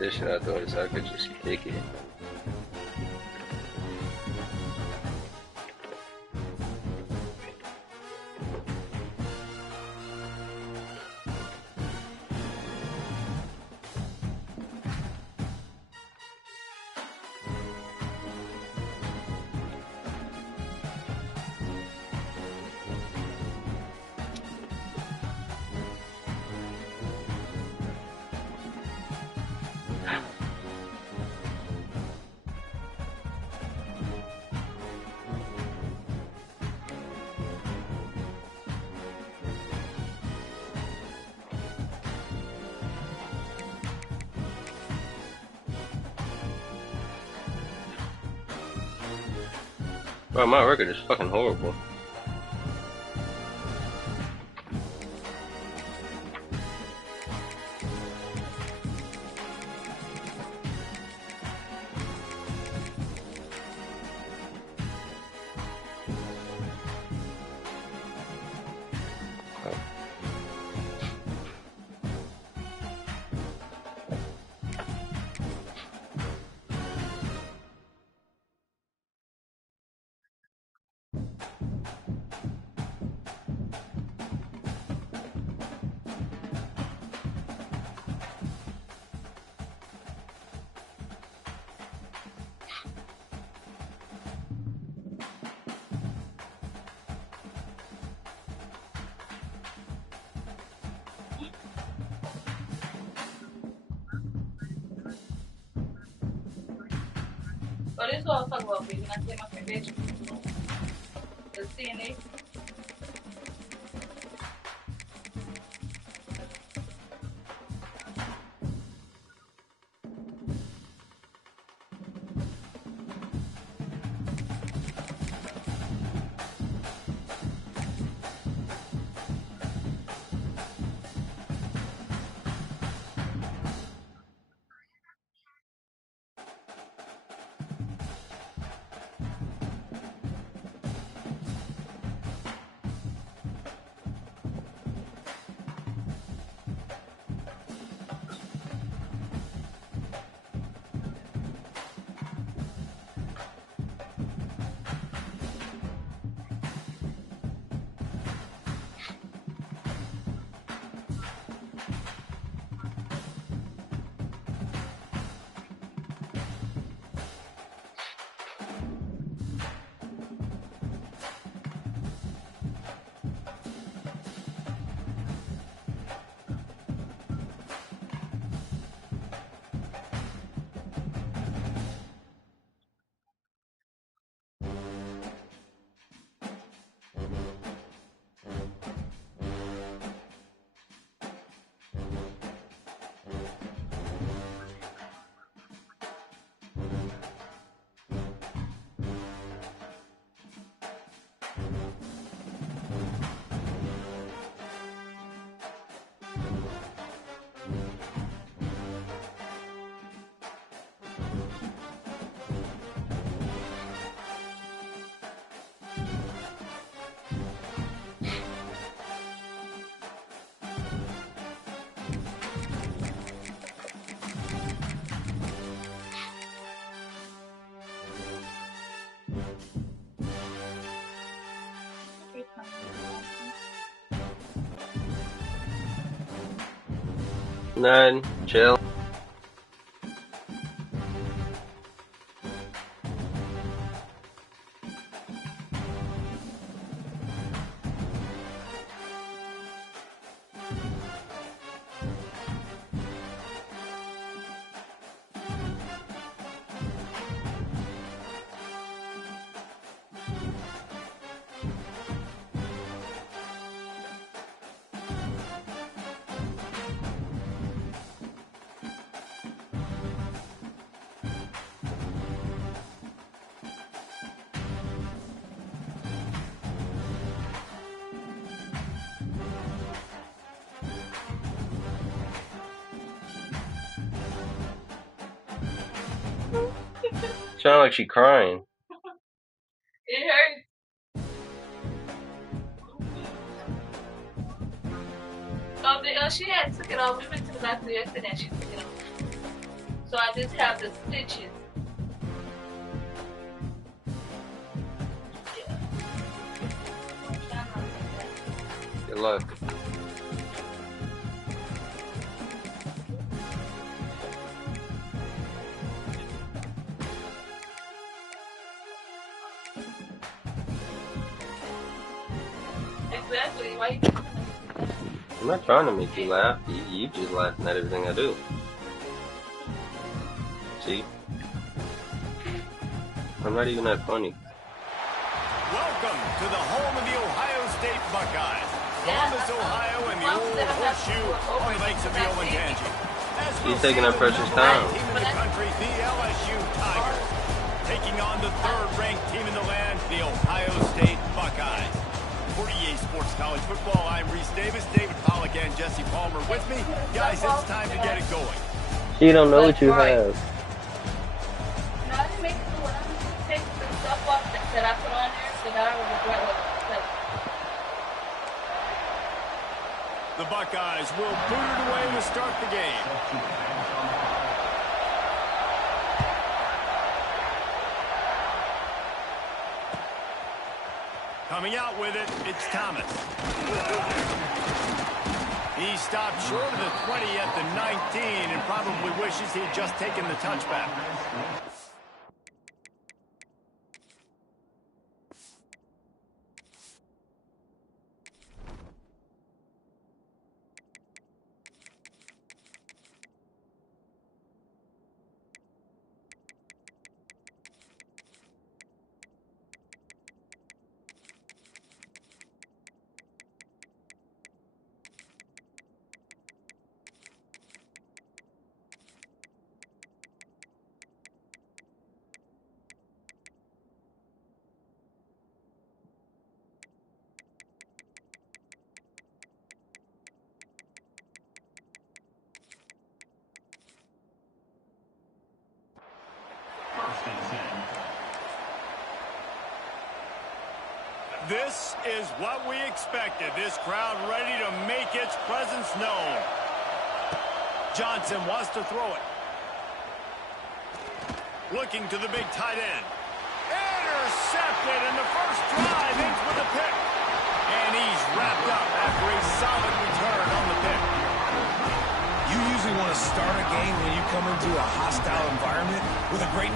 this shit out the way so I could just kick it. Bro, my record is fucking horrible. But this is what I was talking about, baby. When I say my convention, the CNA. None. Chill. Sound like she crying. It hurts. Oh, she had took it off. We went to the doctor yesterday and she took it off. I just have the stitches. Yeah. Try not to do that. Good luck. Exactly. Why you doing that? I'm not trying to make you laugh. You just laughing at everything I do. See? I'm not even that funny. Welcome to the home of the Ohio State Buckeyes. Columbus, Ohio, and the old horseshoe on the banks of the Olentangy. He's taking up precious time. Team in the country, the LSU Tigers, taking on the third-ranked team in the land, the Ohio State Buckeyes. For EA Sports College Football, I'm Reese Davis, David Pollack, and Jesse Palmer with me. Guys, it's time to get it going. You don't know what you have. No, I didn't make it to what I'm going to take the stuff off that I put on there so that I would regret what I said. The Buckeyes will boot it away to start the game. Coming out with it, it's Thomas. He stopped short of the 20 at the 19 and probably wishes he'd just taken the touchback. This is what we expected. This crowd ready to make its presence known. Johnson wants to throw it. Looking to the big tight end. Intercepted, and the first drive ends with a pick. And he's wrapped up after a solid return on the pick. You usually want to start a game when you come into a hostile environment with a great...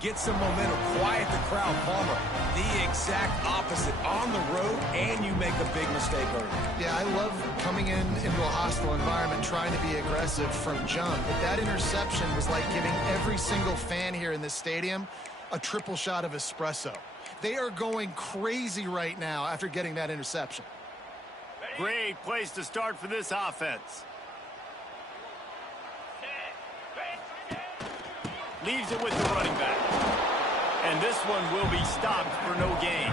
Get some momentum, quiet the crowd, Palmer. The exact opposite on the road, and you make a big mistake early. Yeah, I love coming into a hostile environment, trying to be aggressive from jump. But that interception was like giving every single fan here in this stadium a triple shot of espresso. They are going crazy right now after getting that interception. Great place to start for this offense. Leaves it with the running back. And this one will be stopped for no gain.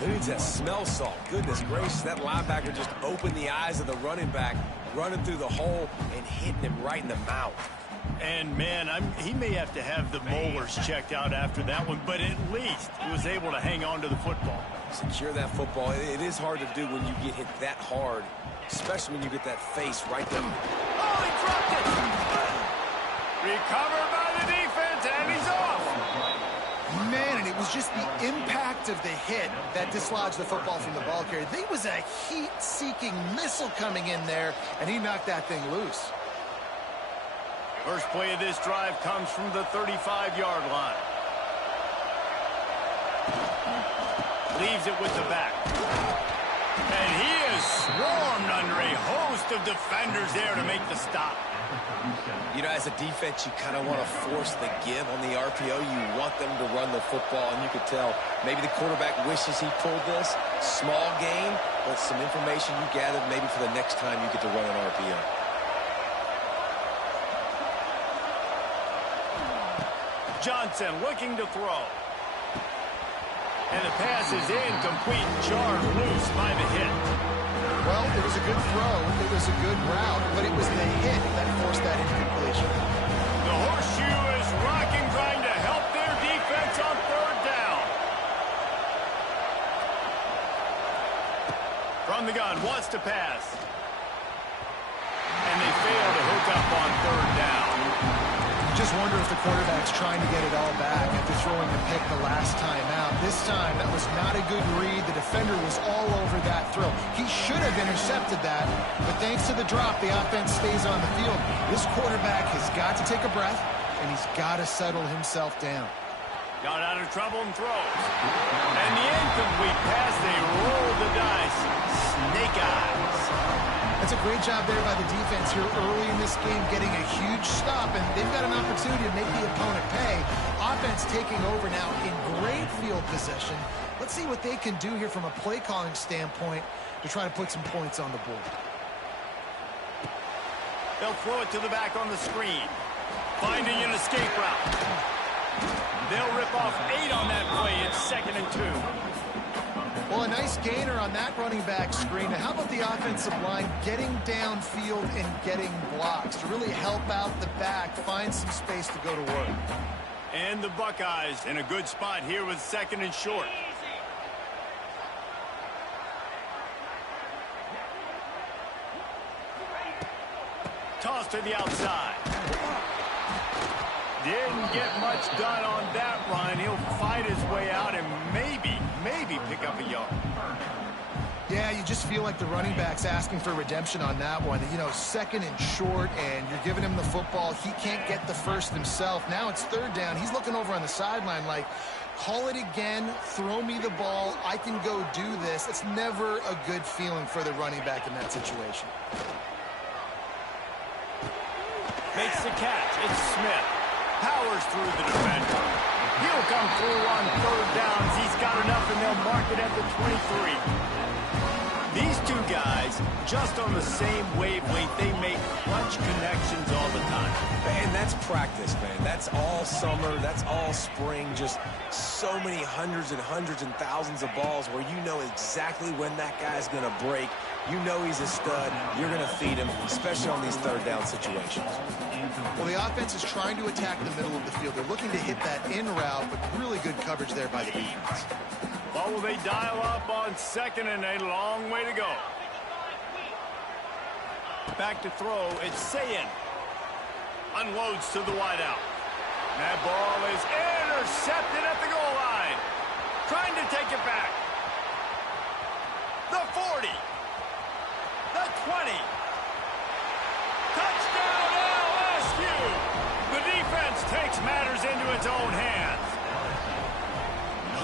Who needs that smell salt? Goodness gracious, that linebacker just opened the eyes of the running back, running through the hole and hitting him right in the mouth. And, man, he may have to have the molars checked out after that one, but at least he was able to hang on to the football. Secure that football. It is hard to do when you get hit that hard, especially when you get that face right there. Oh, he dropped it! Recovered by the defense, and he's off. Man, and it was just the impact of the hit that dislodged the football from the ball carrier. There was a heat-seeking missile coming in there, and he knocked that thing loose. First play of this drive comes from the 35-yard line. Leaves it with the back. And he is swarmed under a host of defenders there to make the stop. You know, as a defense, you kind of want to force the give on the RPO. You want them to run the football, and you could tell maybe the quarterback wishes he pulled this. Small gain, but some information you gathered maybe for the next time you get to run an RPO. Johnson looking to throw. And the pass is incomplete, jarred loose by the hit. Well, it was a good throw. It was a good route, but it was the hit that forced that incompletion. The horseshoe is rocking, trying to help their defense on third down. From the gun, wants to pass. And they fail to hook up on third down. Just wonder if the quarterback's trying to get it all back after throwing the pick the last time out. This time, that was not a good read. The defender was all over that throw. He should have intercepted that, but thanks to the drop, the offense stays on the field. This quarterback has got to take a breath, and he's got to settle himself down. Got out of trouble and throws. And the incomplete pass, they roll the dice. Snake eyes. That's a great job there by the defense here early in this game, getting a huge stop, and they've got an opportunity to make the opponent pay. Offense taking over now in great field possession. Let's see what they can do here from a play calling standpoint to try to put some points on the board. They'll throw it to the back on the screen. Finding an escape route. They'll rip off 8 on that play. It's 2nd and 2. Well, a nice gainer on that running back screen. Now, how about the offensive line getting downfield and getting blocks to really help out the back, find some space to go to work? And the Buckeyes in a good spot here with 2nd and short. Toss to the outside. Didn't get much done on that run. He'll fight his way out and maybe pick up a yard. Yeah, you just feel like the running back's asking for redemption on that one. You know, 2nd and short, and you're giving him the football. He can't get the first himself. Now it's 3rd down. He's looking over on the sideline like, call it again, throw me the ball, I can go do this. It's never a good feeling for the running back in that situation. Makes the catch. It's Smith. Powers through the defender. He'll come through on 3rd downs. He's got enough, and they'll mark it at the 23. These two guys, just on the same wavelength, they make clutch connections all the time. Man, that's practice, man. That's all summer. That's all spring. Just so many hundreds and thousands of balls where you know exactly when that guy's going to break. You know he's a stud. You're going to feed him, especially on these 3rd down situations. Well, the offense is trying to attack the middle of the field. They're looking to hit that in route, but really good coverage there by the defense. Well, will they dial up on 2nd and a long way to go? Back to throw. It's Sayin. Unloads to the wideout. That ball is intercepted at the goal line. Trying to take it back. The 40. The 20. Touchdown LSU. The defense takes matters into its own hands.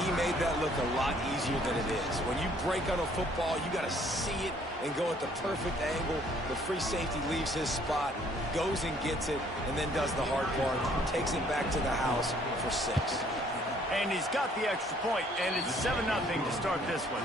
He made that look a lot easier than it is. When you break on a football, you got to see it and go at the perfect angle. The free safety leaves his spot, goes and gets it, and then does the hard part, takes it back to the house for 6. And he's got the extra point, and it's 7-0 to start this one.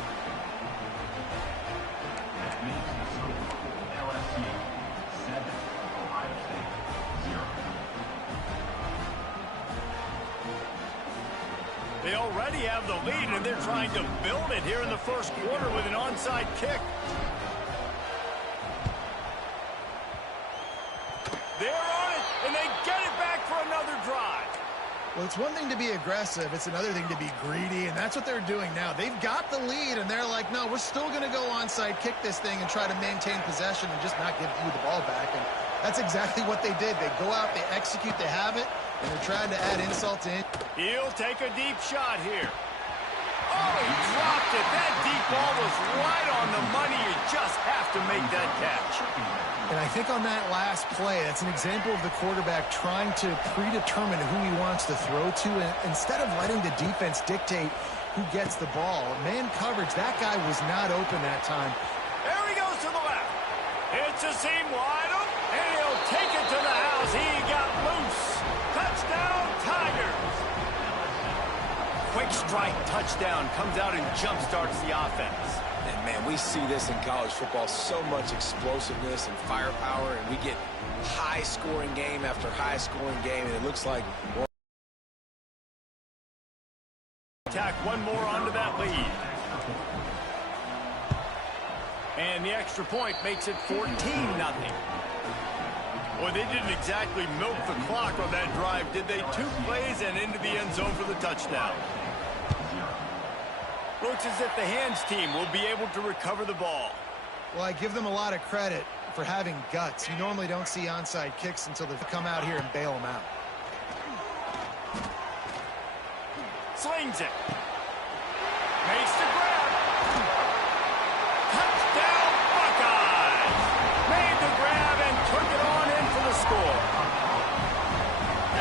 They already have the lead, and they're trying to build it here in the first quarter with an onside kick. They're on it, and they get it back for another drive. Well, it's one thing to be aggressive. It's another thing to be greedy, and that's what they're doing now. They've got the lead, and they're like, no, we're still going to go onside, kick this thing, and try to maintain possession and just not give you the ball back. And that's exactly what they did. They go out, they execute, they have it, and they're trying to add insult to injury. He'll take a deep shot here. Oh, he dropped it. That deep ball was right on the money. You just have to make that catch. And I think on that last play, that's an example of the quarterback trying to predetermine who he wants to throw to. And instead of letting the defense dictate who gets the ball. Man coverage, that guy was not open that time. There he goes to the left. It's a seam wide open, and he'll take it to the house. He got loose. Touchdown, Tigers. Quick strike touchdown comes out and jump-starts the offense. And, man, we see this in college football, so much explosiveness and firepower, and we get high-scoring game after high-scoring game, and it looks like more. Tack one more onto that lead. And the extra point makes it 14-0. Boy, they didn't exactly milk the clock on that drive, did they? 2 plays and into the end zone for the touchdown. Looks as if the hands team will be able to recover the ball. Well, I give them a lot of credit for having guts. You normally don't see onside kicks until they come out here and bail them out. Slings it. Makes the grab. Touchdown, Buckeyes. Made the grab and took it on in for the score.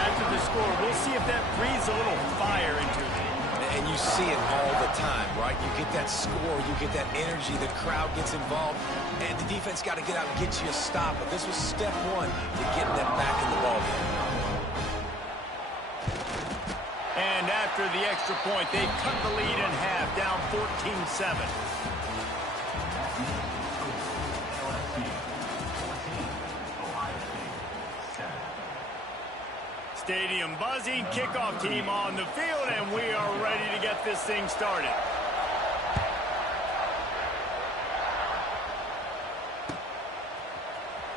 After the score, we'll see if that breathes a little fire into it. And you see it all the time, right? You get that score, you get that energy, the crowd gets involved, and the defense got to get out and get you a stop. But this was step one to getting them back in the ballgame. And after the extra point, they cut the lead in half, down 14-7. Stadium buzzing, kickoff team on the field, and we are ready to get this thing started.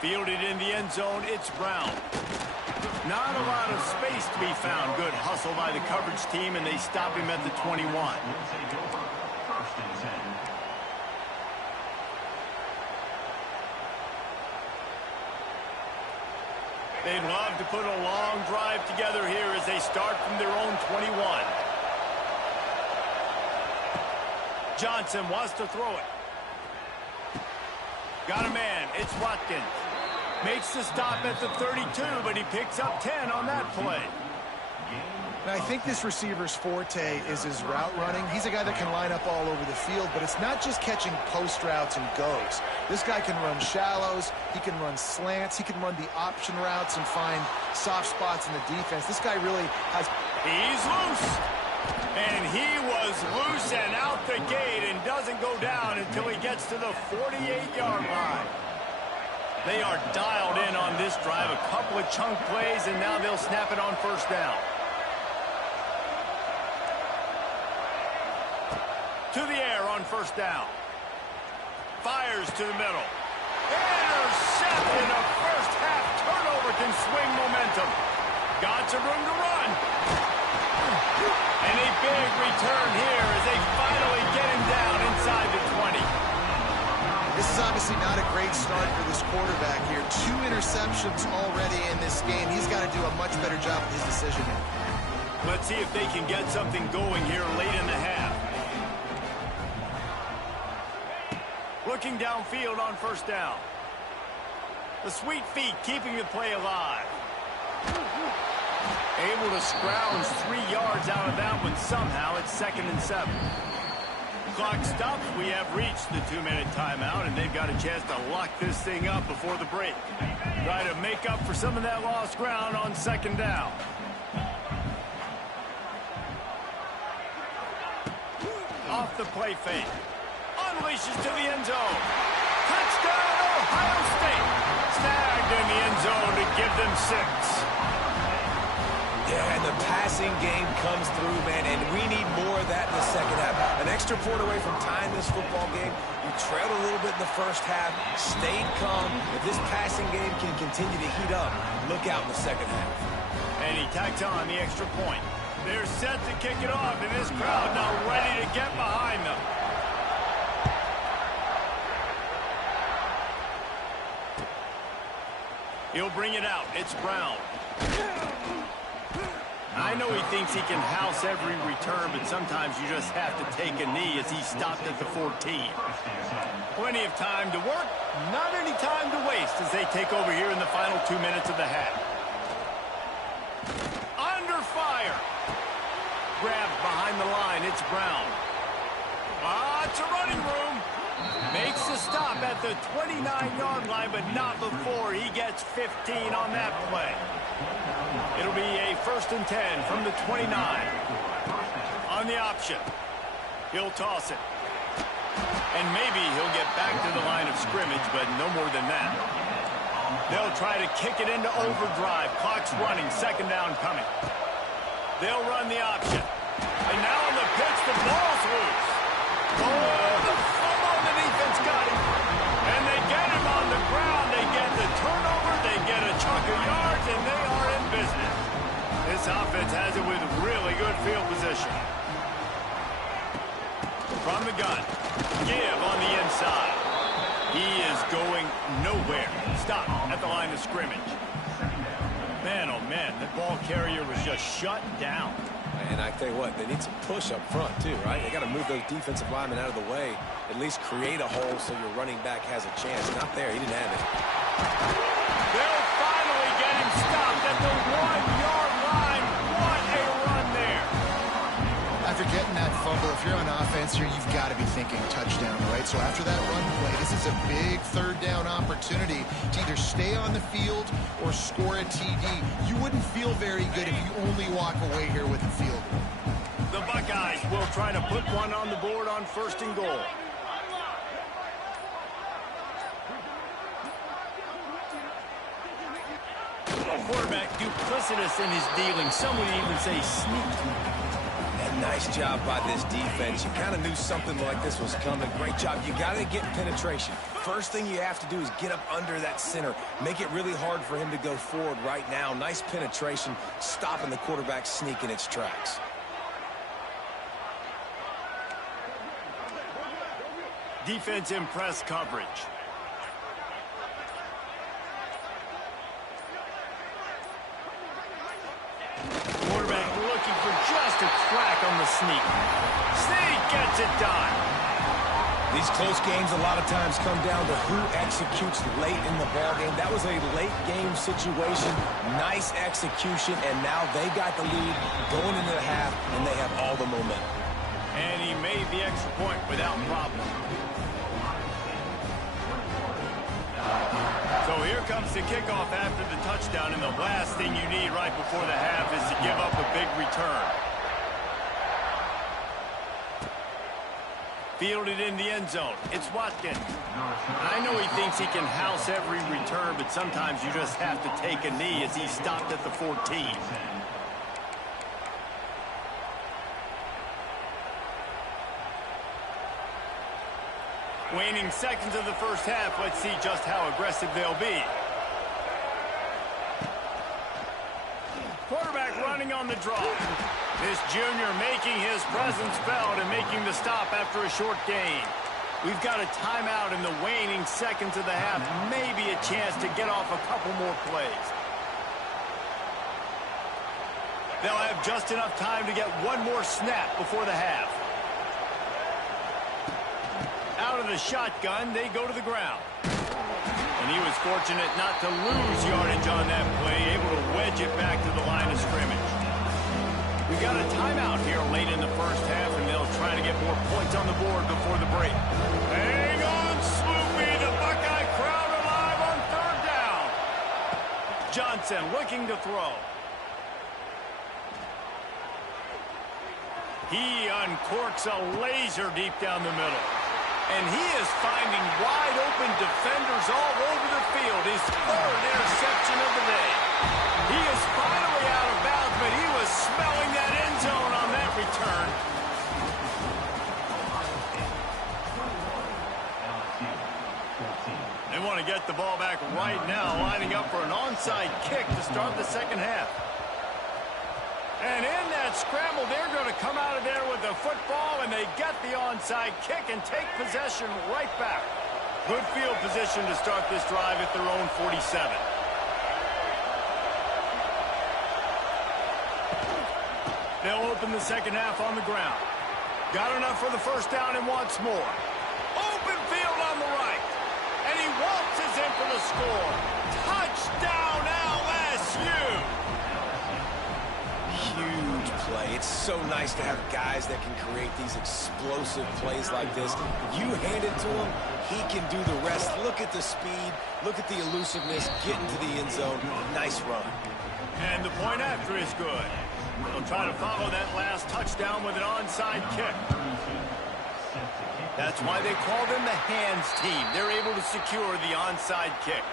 Fielded in the end zone, it's Brown. Not a lot of space to be found. Good hustle by the coverage team, and they stop him at the 21. They'd love to put a long drive together here as they start from their own 21. Johnson wants to throw it. Got a man. It's Watkins. Makes the stop at the 32, but he picks up 10 on that play. And I think this receiver's forte is his route running. He's a guy that can line up all over the field, but it's not just catching post routes and goes. This guy can run shallows, he can run slants, he can run the option routes and find soft spots in the defense. This guy really has... He's loose. And he was loose and out the gate and doesn't go down until he gets to the 48-yard line. They are dialed in on this drive. A couple of chunk plays, and now they'll snap it on first down. To the air on first down. Fires to the middle. Intercepted. A first half turnover can swing momentum. Got some room to run. And a big return here as they finally get him down inside the 20. This is obviously not a great start for this quarterback here. 2 interceptions already in this game. He's got to do a much better job with his decision making. Let's see if they can get something going here late in the half. Looking downfield on first down. The sweet feet keeping the play alive. Able to scrounge 3 yards out of that one somehow. It's 2nd and 7. Clock stops. We have reached the 2-minute timeout, and they've got a chance to lock this thing up before the break. Try to make up for some of that lost ground on 2nd down. Off the play fake. Unleashes to the end zone. Touchdown, Ohio State. Snagged in the end zone to give them 6. Yeah, and the passing game comes through, man, and we need more of that in the second half. An extra point away from tying this football game. You trailed a little bit in the first half, stayed calm. If this passing game can continue to heat up, look out in the second half. And he tacks on the extra point. They're set to kick it off, and this crowd now ready to get behind them. He'll bring it out. It's Brown. I know he thinks he can house every return, but sometimes you just have to take a knee as he stopped at the 14. Plenty of time to work, not any time to waste as they take over here in the final 2 minutes of the half. Under fire. grabs behind the line. It's Brown. Lots of running room. Makes the stop at the 29-yard line, but not before he gets 15 on that play. It'll be a 1st and 10 from the 29. On the option. He'll toss it. And maybe he'll get back to the line of scrimmage, but no more than that. They'll try to kick it into overdrive. Clock's running. 2nd down coming. They'll run the option. And now on the pitch, the ball's loose. Oh, the fumble, the defense got him. And they get him on the ground. They get the turnover. They get a chunk of yards, and they are in business. This offense has it with really good field position. From the gun. Give on the inside. He is going nowhere. Stop at the line of scrimmage. Man, oh man, the ball carrier was just shut down. And I tell you what, they need some push up front too, right? They got to move those defensive linemen out of the way, at least create a hole so your running back has a chance. Not there, he didn't have it. They'll finally get him stopped at the 1-yard line. What a run there. After getting that fumble, if you're on offense here, you've got to be thinking touchdown, right? So after that run play, this is a big 3rd down opportunity to either stay on the field or score a TD. You wouldn't feel very good if you only walk away here with a field goal. The Buckeyes will try to put one on the board on 1st and goal. Quarterback duplicitous in his dealing. Some would even say sneaky. Nice job by this defense. You kind of knew something like this was coming. Great job. You got to get penetration. First thing you have to do is get up under that center. Make it really hard for him to go forward right now. Nice penetration, stopping the quarterback sneak in its tracks. Defense in press coverage. Quarterback looking for just a crack on the sneak. Sneak gets it done. These close games a lot of times come down to who executes late in the ballgame. That was a late game situation. Nice execution, and now they got the lead going into the half, and they have all the momentum. And he made the extra point without problem. So here comes the kickoff after the touchdown, and the last thing you need right before the half is to give up a big return. Fielded in the end zone. It's Watkins. I know he thinks he can house every return, but sometimes you just have to take a knee as he stopped at the 14. Waning seconds of the first half. Let's see just how aggressive they'll be. Quarterback running on the draw. This junior making his presence felt and making the stop after a short gain. We've got a timeout in the waning seconds of the half. Maybe a chance to get off a couple more plays. They'll have just enough time to get one more snap before the half. Out of the shotgun, they go to the ground. And he was fortunate not to lose yardage on that play, able to wedge it back to the line of scrimmage. We got a timeout here late in the first half, and they'll try to get more points on the board before the break. Hang on, Sloopy, the Buckeye crowd alive on 3rd down. Johnson looking to throw. He uncorks a laser deep down the middle. And he is finding wide-open defenders all over the field. His 3rd interception of the day. He is finally out of bounds, but he was smelling that end zone on that return. They want to get the ball back right now, lining up for an onside kick to start the second half. And in that scramble, they're going to come out of there with the football, and they get the onside kick and take possession right back. Good field position to start this drive at their own 47. They'll open the second half on the ground. Got enough for the first down and wants more. Open field on the right. And he waltzes in for the score. Touchdown, LSU! Huge play. It It's so nice to have guys that can create these explosive plays like this. You hand it to him, he can do the rest. Look at the speed, look at the elusiveness, get into the end zone. Nice run. And the point after is good. They'll try to follow that last touchdown with an onside kick. That's why they call them the hands team. They're able to secure the onside kick.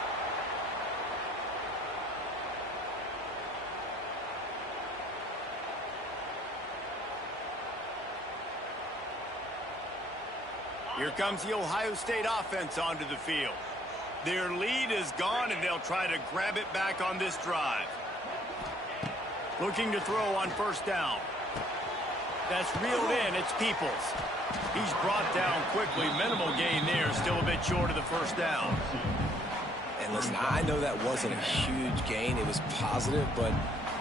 Here comes the Ohio State offense onto the field. Their lead is gone, and they'll try to grab it back on this drive. Looking to throw on first down. That's reeled in. It's Peoples. He's brought down quickly. Minimal gain there. Still a bit short of the first down. And listen, I know that wasn't a huge gain. It was positive, but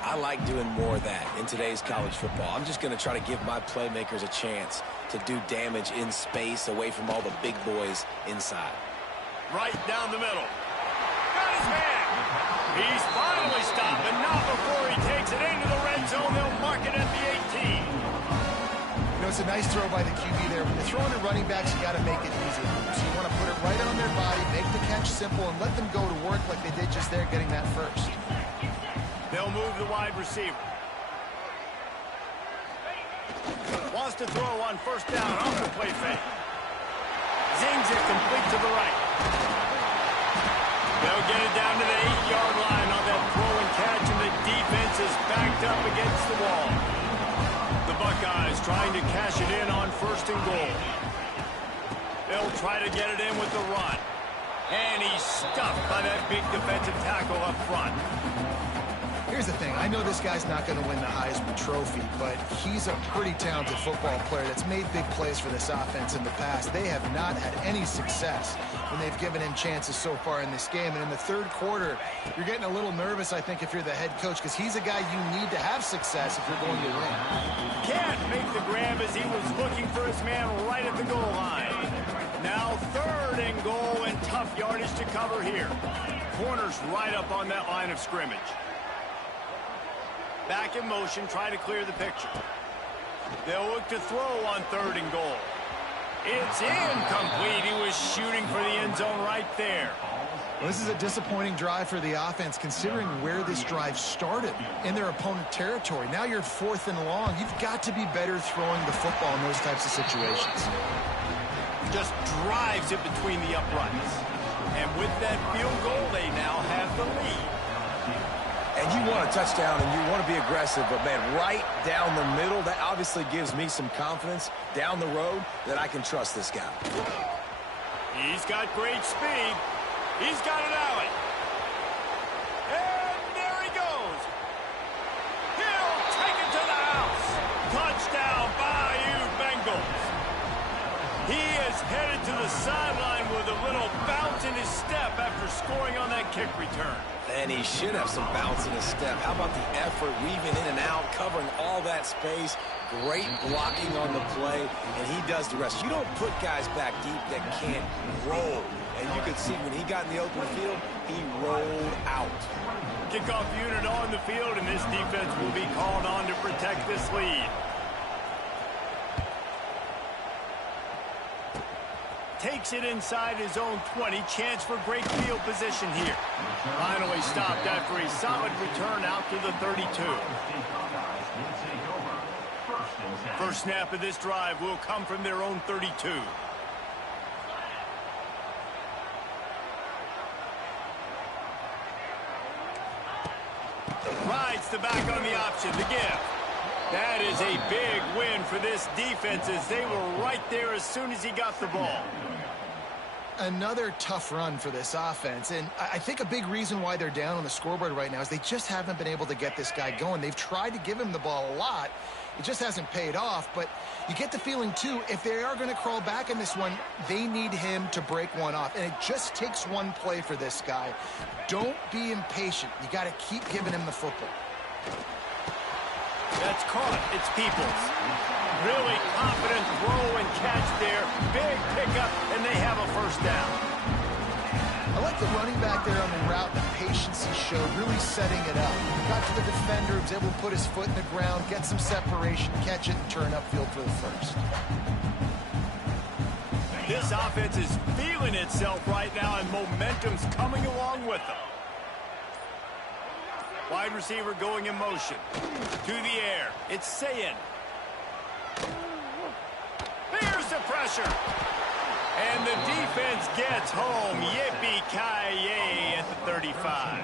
I like doing more of that in today's college football. I'm just going to try to give my playmakers a chance to do damage in space away from all the big boys inside. Right down the middle. Got his man. He's finally stopped, but not before he takes it into the red zone. They'll mark it at the 18. You know, it's a nice throw by the QB there. When you're throwing to running backs, you got to make it easy. So you want to put it right on their body, make the catch simple, and let them go to work like they did just there, getting that first. They'll move the wide receiver. Wants to throw on first down off the play fake. Zings it complete to the right. They'll get it down to the 8-yard line on that throw and catch, and the defense is backed up against the wall. The Buckeyes trying to cash it in on first and goal. They'll try to get it in with the run. And he's stuffed by that big defensive tackle up front. Here's the thing. I know this guy's not going to win the Heisman Trophy, but he's a pretty talented football player that's made big plays for this offense in the past. They have not had any success when they've given him chances so far in this game. And in the third quarter, you're getting a little nervous, I think, if you're the head coach, because he's a guy you need to have success if you're going to win. Can't make the grab as he was looking for his man right at the goal line. Now third and goal, and tough yardage to cover here. Corner's right up on that line of scrimmage. Back in motion, try to clear the picture. They'll look to throw on third and goal. It's incomplete. He was shooting for the end zone right there. Well, this is a disappointing drive for the offense, considering where this drive started, in their opponent territory. Now you're 4th and long. You've got to be better throwing the football in those types of situations. Just drives it between the uprights. And with that field goal, they now have the lead. And you want a touchdown and you want to be aggressive, but, man, right down the middle, that obviously gives me some confidence down the road that I can trust this guy. He's got great speed. He's got an alley. And there he goes. He'll take it to the house. Touchdown, Bayou Bengals. He is headed to the sideline with a little bounce in his step after scoring on that kick return. And he should have some bounce in his step. How about the effort, weaving in and out, covering all that space. Great blocking on the play, and he does the rest. You don't put guys back deep that can't roll. And you could see when he got in the open field, he rolled out. Kickoff unit on the field, and this defense will be called on to protect this lead. Takes it inside his own 20. Chance for great field position here. Finally stopped after a solid return out to the 32. First snap of this drive will come from their own 32. Rides the back on the option, the give. That is a big win for this defense as they were right there as soon as he got the ball. Another tough run for this offense, and I think a big reason why they're down on the scoreboard right now is they just haven't been able to get this guy going. They've tried to give him the ball a lot. It just hasn't paid off, but you get the feeling, too, if they are going to crawl back in this one, they need him to break one off, and it just takes one play for this guy. Don't be impatient. You got to keep giving him the football. That's caught. It's Peoples. Really confident throw and catch there. Big pickup, and they have a first down. I like the running back there on the route, the patience he showed, really setting it up. Got to the defender, was able to put his foot in the ground, get some separation, catch it, and turn upfield for the first. This offense is feeling itself right now, and momentum's coming along with them. Wide receiver going in motion. To the air. It's Cant. There's the pressure. And the defense gets home. Yippee-ki-yay at the 35.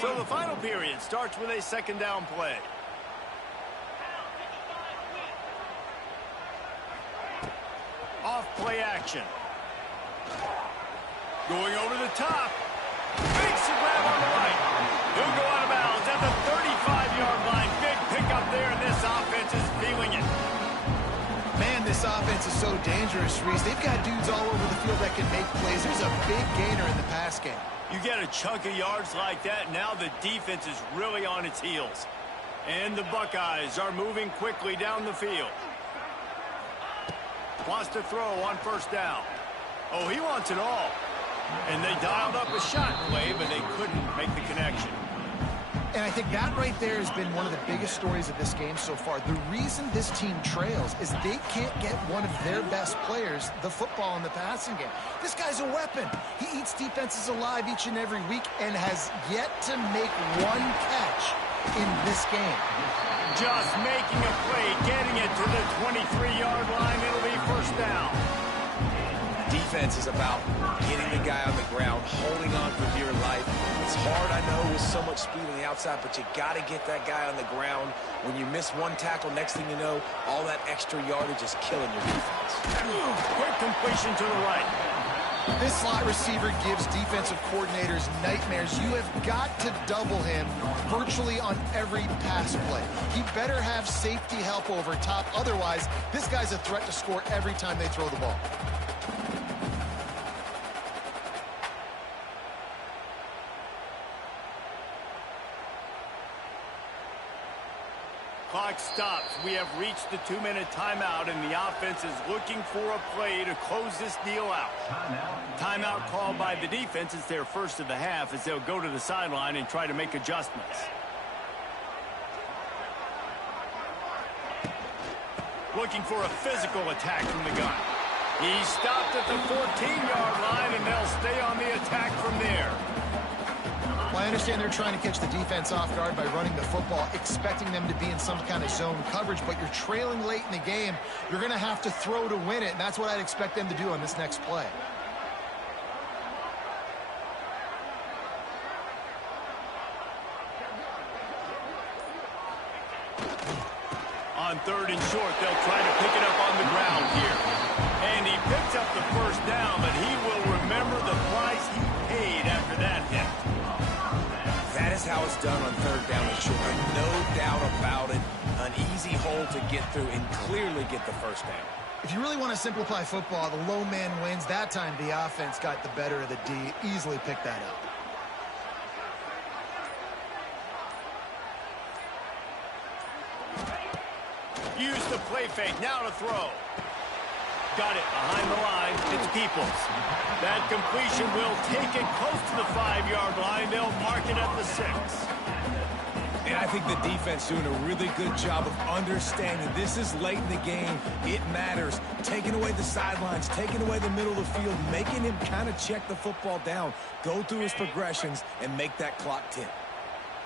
So the final period starts with a second down play. Off play action. Going over the top. Makes a grab on the right. He'll go out of bounds at the 35-yard line. Big pickup there, and this offense is feeling it. Man, this offense is so dangerous, Reese. They've got dudes all over the field that can make plays. There's a big gainer in the pass game. You get a chunk of yards like that, now the defense is really on its heels. And the Buckeyes are moving quickly down the field. Wants to throw on first down. Oh, he wants it all. And they dialed up a shot play, but they couldn't make the connection. And I think that right there has been one of the biggest stories of this game so far. The reason this team trails is they can't get one of their best players the football in the passing game. This guy's a weapon. He eats defenses alive each and every week and has yet to make one catch in this game. Just making a play, getting it to the 23-yard line. It'll be first down. Defense is about getting the guy on the ground, holding on for dear life. It's hard, I know, with so much speed on the outside, but you got to get that guy on the ground. When you miss one tackle, next thing you know, all that extra yardage is killing your defense. Quick completion to the right. This slot receiver gives defensive coordinators nightmares. You have got to double him virtually on every pass play. He better have safety help over top. Otherwise, this guy's a threat to score every time they throw the ball. Clock stops. We have reached the 2-minute timeout, and the offense is looking for a play to close this deal out. Timeout called by the defense. It's their first of the half as they'll go to the sideline and try to make adjustments. Looking for a physical attack from the gun. He stopped at the 14-yard line, and they'll stay on the attack from there. Well, I understand they're trying to catch the defense off guard by running the football, expecting them to be in some kind of zone coverage, but you're trailing late in the game. You're going to have to throw to win it, and that's what I'd expect them to do on this next play. On third and short, they'll try to pick it up on the ground here. And he picks up the first down, but he will remember the price he paid after that hit. That is how it's done on third down and short. No doubt about it. An easy hole to get through and clearly get the first down. If you really want to simplify football, the low man wins. That time the offense got the better of the D. Easily picked that up. Use the play fake. Now to throw. Got it behind the line. It's Peoples. That completion will take it close to the 5-yard line. They'll mark it at the 6. And I think the defense doing a really good job of understanding this is late in the game. It matters. Taking away the sidelines, taking away the middle of the field, making him kind of check the football down, go through his progressions, and make that clock tick.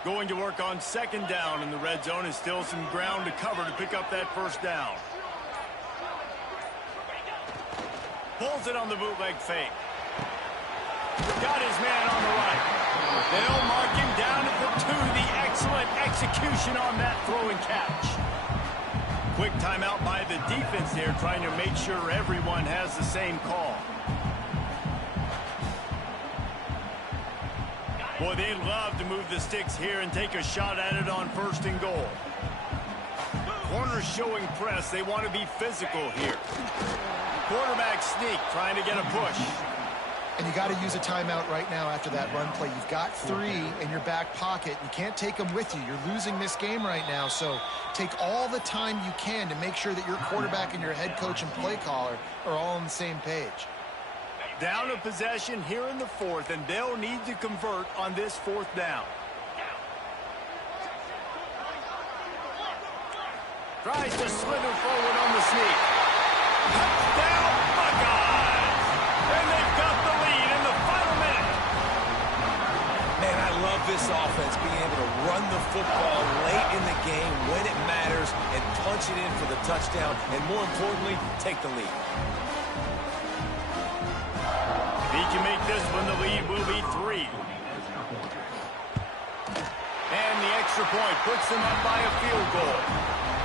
Going to work on second down in the red zone, and still some ground to cover to pick up that first down. Pulls it on the bootleg fake. Got his man on the right. They'll mark him down at the 2. The excellent execution on that throw and catch. Quick timeout by the defense there, trying to make sure everyone has the same call. Boy, they'd love to move the sticks here and take a shot at it on first and goal. Corners showing press. They want to be physical here. Quarterback sneak, trying to get a push. And you got to use a timeout right now after that run play. You've got 3 in your back pocket. You can't take them with you. You're losing this game right now. So take all the time you can to make sure that your quarterback and your head coach and play caller are all on the same page. Down a possession here in the 4th, and they'll need to convert on this 4th down. Tries to slither forward on the sneak. Touchdown, Buckeyes! And they've got the lead in the final minute. Man, I love this offense being able to run the football late in the game when it matters and punch it in for the touchdown, and more importantly, take the lead. If he can make this one, the lead will be 3. And the extra point puts them up by a field goal.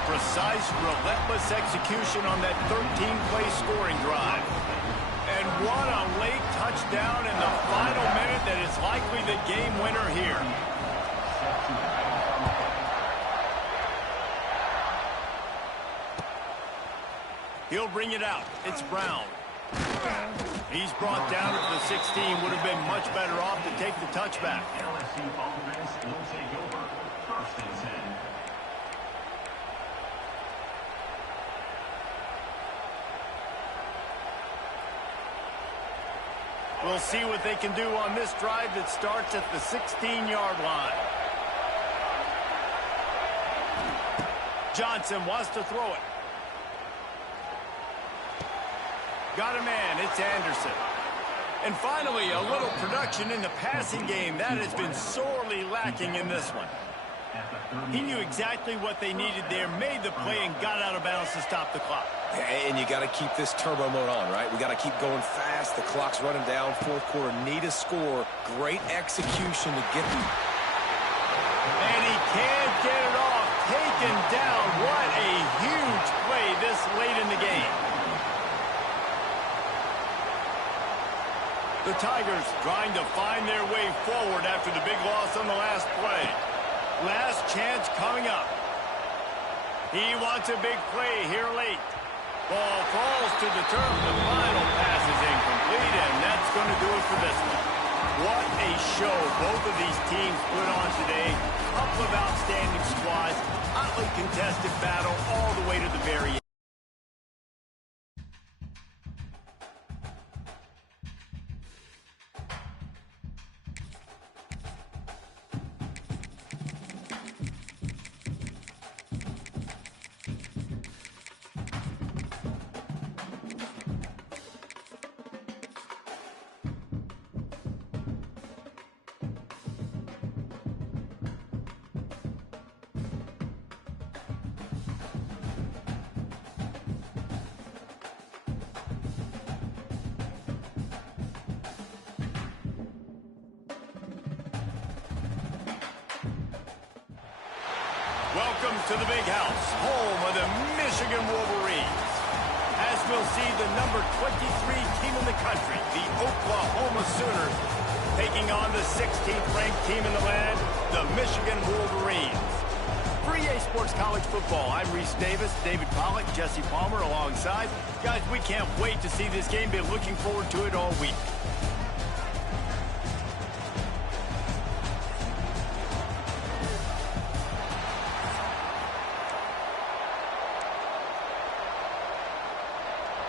Precise, relentless execution on that 13-play scoring drive. And what a late touchdown in the final minute that is likely the game winner here. He'll bring it out. It's Brown. He's brought down at the 16. Would have been much better off to take the touchback. LSU offense will take over. 1st and 10. We'll see what they can do on this drive that starts at the 16-yard line. Johnson wants to throw it. Got a man, it's Anderson. And finally, a little production in the passing game. That has been sorely lacking in this one. He knew exactly what they needed there, made the play, and got out of bounds to stop the clock. And you got to keep this turbo mode on, right? We got to keep going fast. The clock's running down. 4th quarter, need a score. Great execution to get them. And he can't get it off. Taken down. What a huge play this late in the game. The Tigers trying to find their way forward after the big loss on the last play. Last chance coming up. He wants a big play here late. Ball falls to the turf. The final pass is incomplete, and that's going to do it for this one. What a show both of these teams put on today. Couple of outstanding squads. Hotly contested battle all the way to the very end. Welcome to the big house, home of the Michigan Wolverines. As we'll see, the number 23 team in the country, the Oklahoma Sooners, taking on the 16th ranked team in the land, the Michigan Wolverines. For EA Sports College Football, I'm Reese Davis, David Pollack, Jesse Palmer alongside. Guys, we can't wait to see this game. Been looking forward to it all week.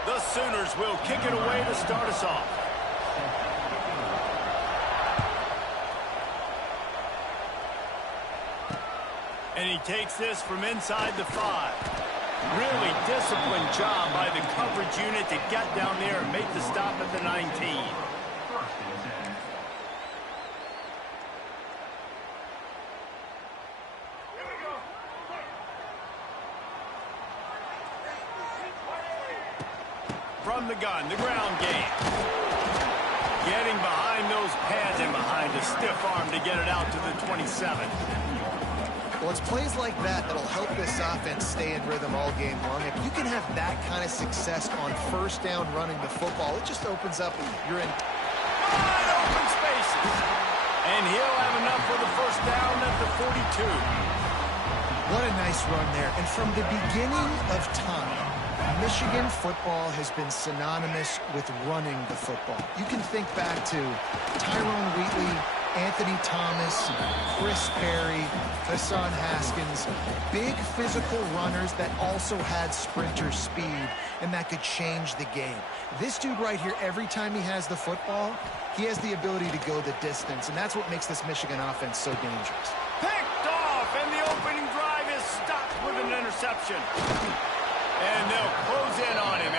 The Sooners will kick it away to start us off. And he takes this from inside the 5. Really disciplined job by the coverage unit to get down there and make the stop at the 19. 1st and 10. From the gun, the ground game. Getting behind those pads and behind a stiff arm to get it out to the 27. Well, it's plays like that that'll help this offense stay in rhythm all game long. If you can have that kind of success on 1st down running the football, it just opens up your Wide open spaces. And he'll have enough for the 1st down at the 42. What a nice run there. And from the beginning of time, Michigan football has been synonymous with running the football. You can think back to Tyrone Wheatley, Anthony Thomas, Chris Perry, Hassan Haskins, big physical runners that also had sprinter speed and that could change the game. This dude right here, every time he has the football, he has the ability to go the distance, and that's what makes this Michigan offense so dangerous. Picked off, and the opening drive is stopped with an interception. And they'll close in on him.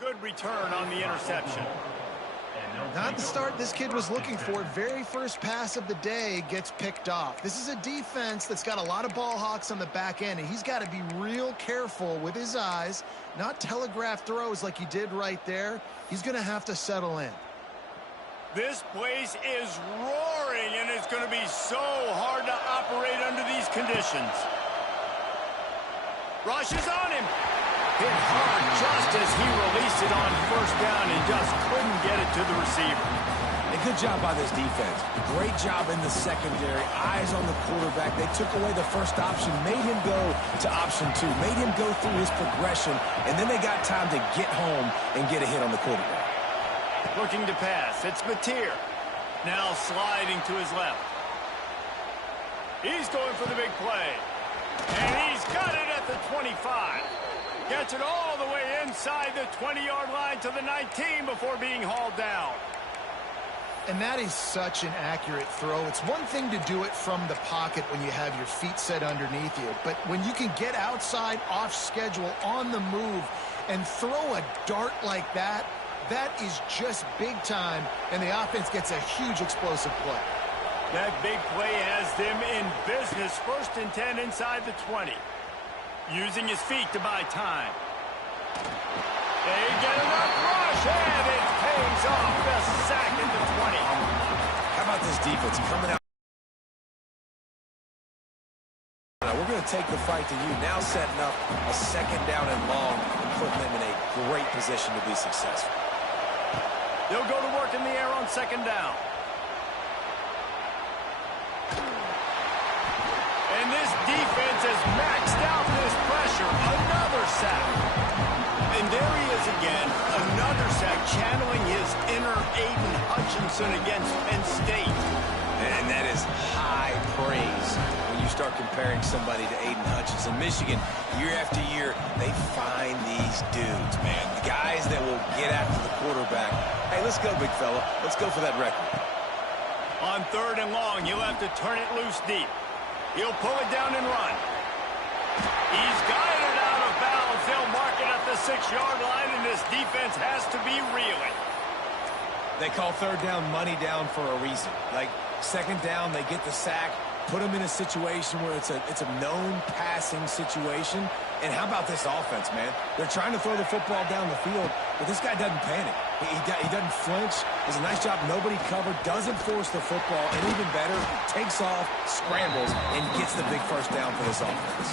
Good return on the interception. Not the start this kid was looking for. Very first pass of the day gets picked off. This is a defense that's got a lot of ball hawks on the back end, and he's got to be real careful with his eyes, not telegraph throws like he did right there. He's going to have to settle in. This place is roaring, and it's going to be so hard to operate under these conditions. Rush is on him. Hit hard just as he released it on first down and just couldn't get it to the receiver. A good job by this defense. Great job in the secondary. Eyes on the quarterback. They took away the first option, made him go to option 2, made him go through his progression, and then they got time to get home and get a hit on the quarterback. Looking to pass. It's Mateer. Now sliding to his left. He's going for the big play. And he's got it at the 25. Gets it all the way inside the 20-yard line to the 19 before being hauled down. And that is such an accurate throw. It's one thing to do it from the pocket when you have your feet set underneath you, but when you can get outside, off schedule, on the move, and throw a dart like that, that is just big time, and the offense gets a huge explosive play. That big play has them in business. 1st and 10 inside the 20. Using his feet to buy time. They get enough rush, and it pays off the sack at the 20. How about this defense coming out? Now we're going to take the fight to you. Now setting up a 2nd down and long and putting them in a great position to be successful. They'll go to work in the air on 2nd down. And this defense has maxed out this pressure. Another sack. And there he is again. Another sack, channeling his inner Aiden Hutchinson against Penn State. And that is high praise when you start comparing somebody to Aiden Hutchinson. Michigan, year after year, they find these dudes, man. The guys that will get after the quarterback. Hey, let's go, big fella. Let's go for that record. On 3rd and long, he'll have to turn it loose deep. He'll pull it down and run. He's got it out of bounds. They'll mark it at the 6-yard line, and this defense has to be reeling. They call 3rd down money down for a reason. Like 2nd down, they get the sack, put them in a situation where it's a known passing situation. And how about this offense, man? They're trying to throw the football down the field, but this guy doesn't panic. He doesn't flinch. Does a nice job. Nobody covered. Doesn't force the football. And even better, takes off, scrambles, and gets the big 1st down for this offense.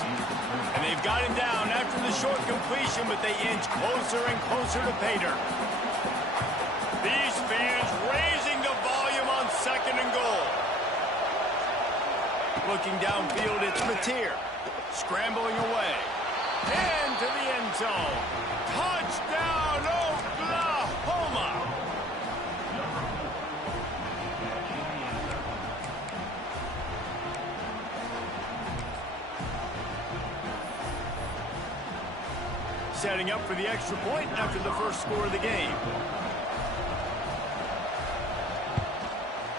And they've got him down after the short completion, but they inch closer and closer to pay dirt. These fans raising the volume on 2nd and goal. Looking downfield, it's Mateer. Scrambling away. Into the end zone. Touchdown, Oklahoma! setting up for the extra point after the first score of the game.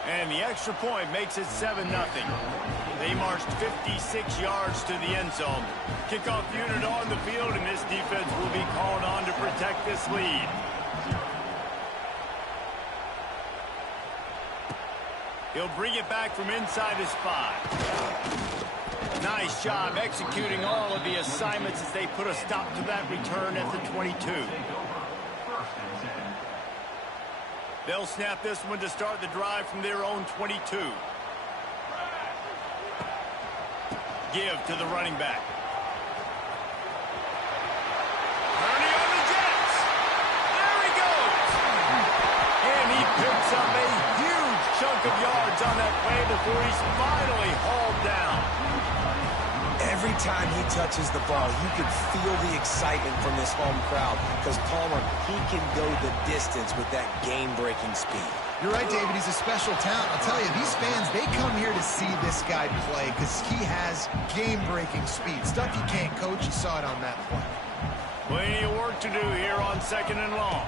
And the extra point makes it 7-0. They marched 56 yards to the end zone. Kickoff unit on the field, and this defense will be called on to protect this lead. He'll bring it back from inside his 5. Nice job executing all of the assignments as they put a stop to that return at the 22. They'll snap this one to start the drive from their own 22. Give to the running back. Ernie on the Jets. There he goes. And he picks up a huge chunk of yards on that play before he's finally hauled down. Every time he touches the ball, you can feel the excitement from this home crowd because Palmer, he can go the distance with that game-breaking speed. You're right, David. He's a special talent. I'll tell you, these fans, they come here to see this guy play because he has game-breaking speed. Stuff you can't coach. You saw it on that play. Plenty of work to do here on 2nd and long.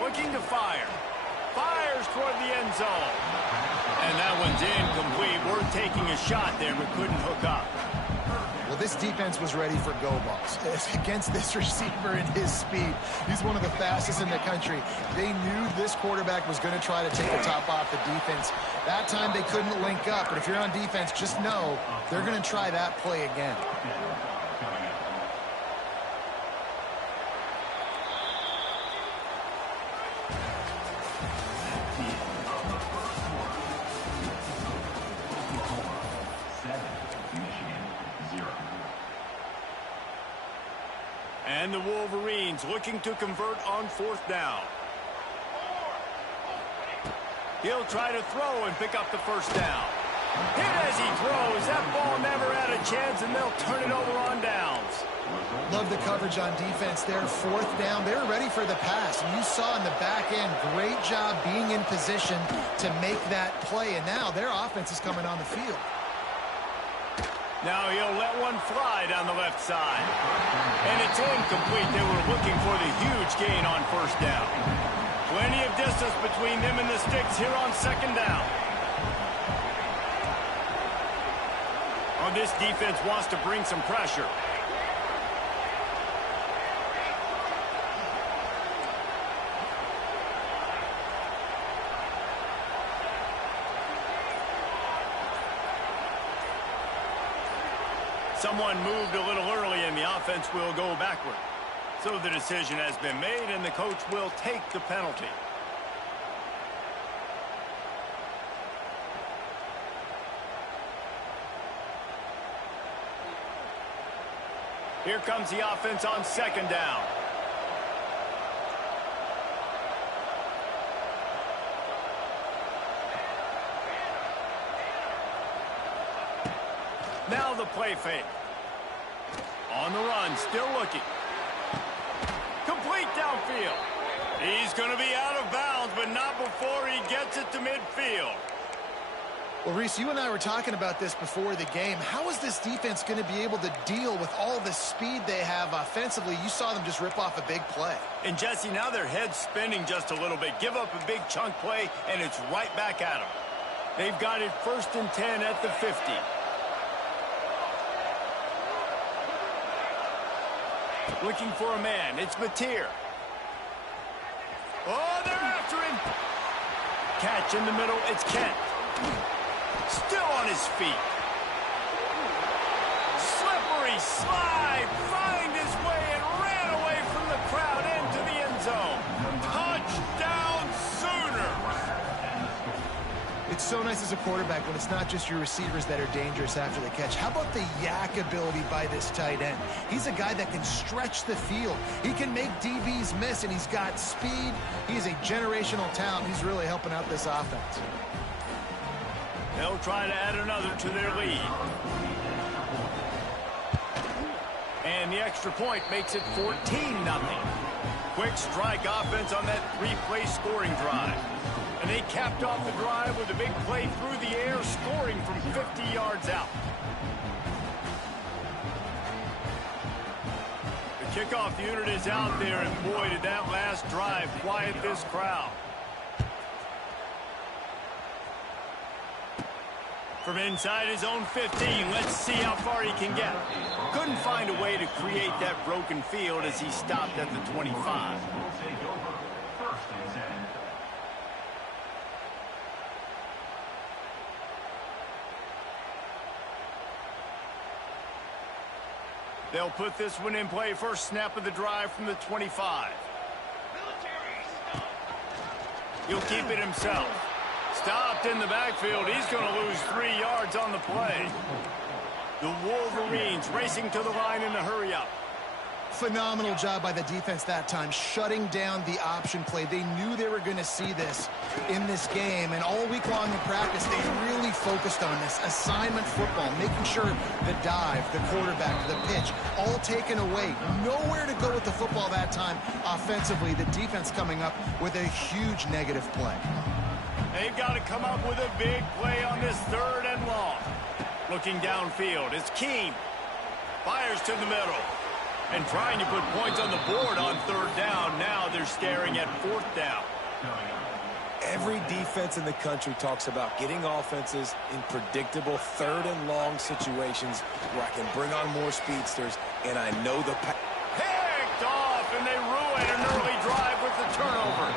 Looking to fire. Fires toward the end zone. And that one's incomplete. We're taking a shot there, but couldn't hook up. Well, this defense was ready for go balls. Against this receiver and his speed, he's one of the fastest in the country. They knew this quarterback was going to try to take the top off the defense. That time they couldn't link up, but if you're on defense, just know they're going to try that play again. And the Wolverines looking to convert on 4th down. He'll try to throw and pick up the first down. Hit as he throws. That ball never had a chance, and they'll turn it over on downs. Love the coverage on defense there. 4th down. They were ready for the pass. And you saw in the back end, great job being in position to make that play. And now their offense is coming on the field. Now he'll let one fly down the left side. And it's incomplete. They were looking for the huge gain on 1st down. Plenty of distance between them and the sticks here on 2nd down. Oh, this defense wants to bring some pressure. Someone moved a little early and the offense will go backward. So the decision has been made and the coach will take the penalty. Here comes the offense on 2nd down. Now the play fake. On the run, still looking. Complete downfield. He's going to be out of bounds, but not before he gets it to midfield. Well, Reese, you and I were talking about this before the game. How is this defense going to be able to deal with all the speed they have offensively? You saw them just rip off a big play. And, Jesse, now their head's spinning just a little bit. Give up a big chunk play, and it's right back at them. They've got it 1st and 10 at the 50. Looking for a man. It's Mateer. Oh, they're after him. Catch in the middle. It's Cant. Still on his feet. Slippery slide. Find his way and ran away from the crowd into the end zone. Touchdown Sooners. It's so nice as a quarterback when it's not just your receivers that are dangerous after the catch. How about the yak ability by this tight end? He's a guy that can stretch the field. He can make DBs miss, and he's got speed. He's a generational talent. He's really helping out this offense. They'll try to add another to their lead. And the extra point makes it 14-0. Quick strike offense on that 3-play scoring drive. And they capped off the drive with a big play through the air, scoring from 50 yards out. The Kickoff unit is out there, and boy, did that last drive quiet this crowd. From inside his own 15, let's see how far he can get. Couldn't find a way to create that broken field as he stopped at the 25. Will take over. First and 10. They'll put this one in play. First snap of the drive from the 25. He'll keep it himself. Stopped in the backfield. He's going to lose 3 yards on the play. The Wolverines racing to the line in a hurry-up. Phenomenal job by the defense that time, shutting down the option play. They knew they were going to see this in this game, and all week long in practice, they really focused on this. Assignment football, making sure the dive, the quarterback, the pitch, all taken away. Nowhere to go with the football that time offensively. The defense coming up with a huge negative play. They've got to come up with a big play on this 3rd and long. Looking downfield, it's Keene. Fires to the middle. And trying to put points on the board on 3rd down. Now they're staring at 4th down. Every defense in the country talks about getting offenses in predictable 3rd and long situations where I can bring on more speedsters, and I know the Picked off, and they ruin an early drive with the turnover.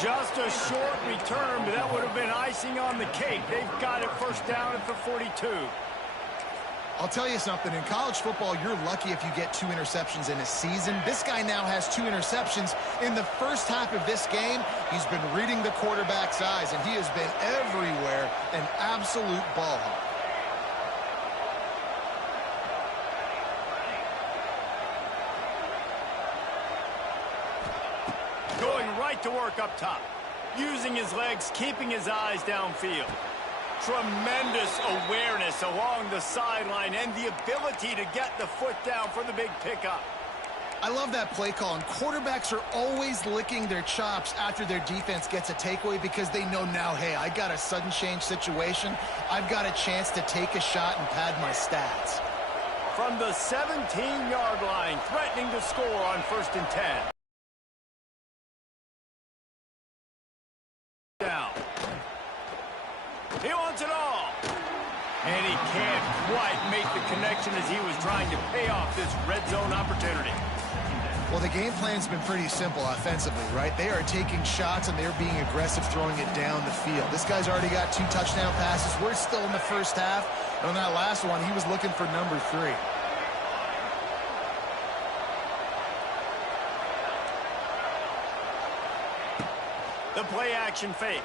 Just a short return, but that would have been icing on the cake. They've got it 1st down at the 42. I'll tell you something, in college football, you're lucky if you get 2 interceptions in a season. This guy now has 2 interceptions. In the first half of this game, he's been reading the quarterback's eyes, and he has been everywhere, an absolute ball hawk. Going right to work up top. Using his legs, keeping his eyes downfield. Tremendous awareness along the sideline and the ability to get the foot down for the big pickup. I love that play call, and quarterbacks are always licking their chops after their defense gets a takeaway because they know now, hey, I got a sudden change situation. I've got a chance to take a shot and pad my stats. From the 17-yard line, threatening to score on 1st and 10. Down. He wants it all. And he can't quite make the connection as he was trying to pay off this red zone opportunity. Well, the game plan's been pretty simple offensively, right? They are taking shots, and they're being aggressive, throwing it down the field. This guy's already got 2 touchdown passes. We're still in the first half. And on that last one, he was looking for number 3. The play-action fake.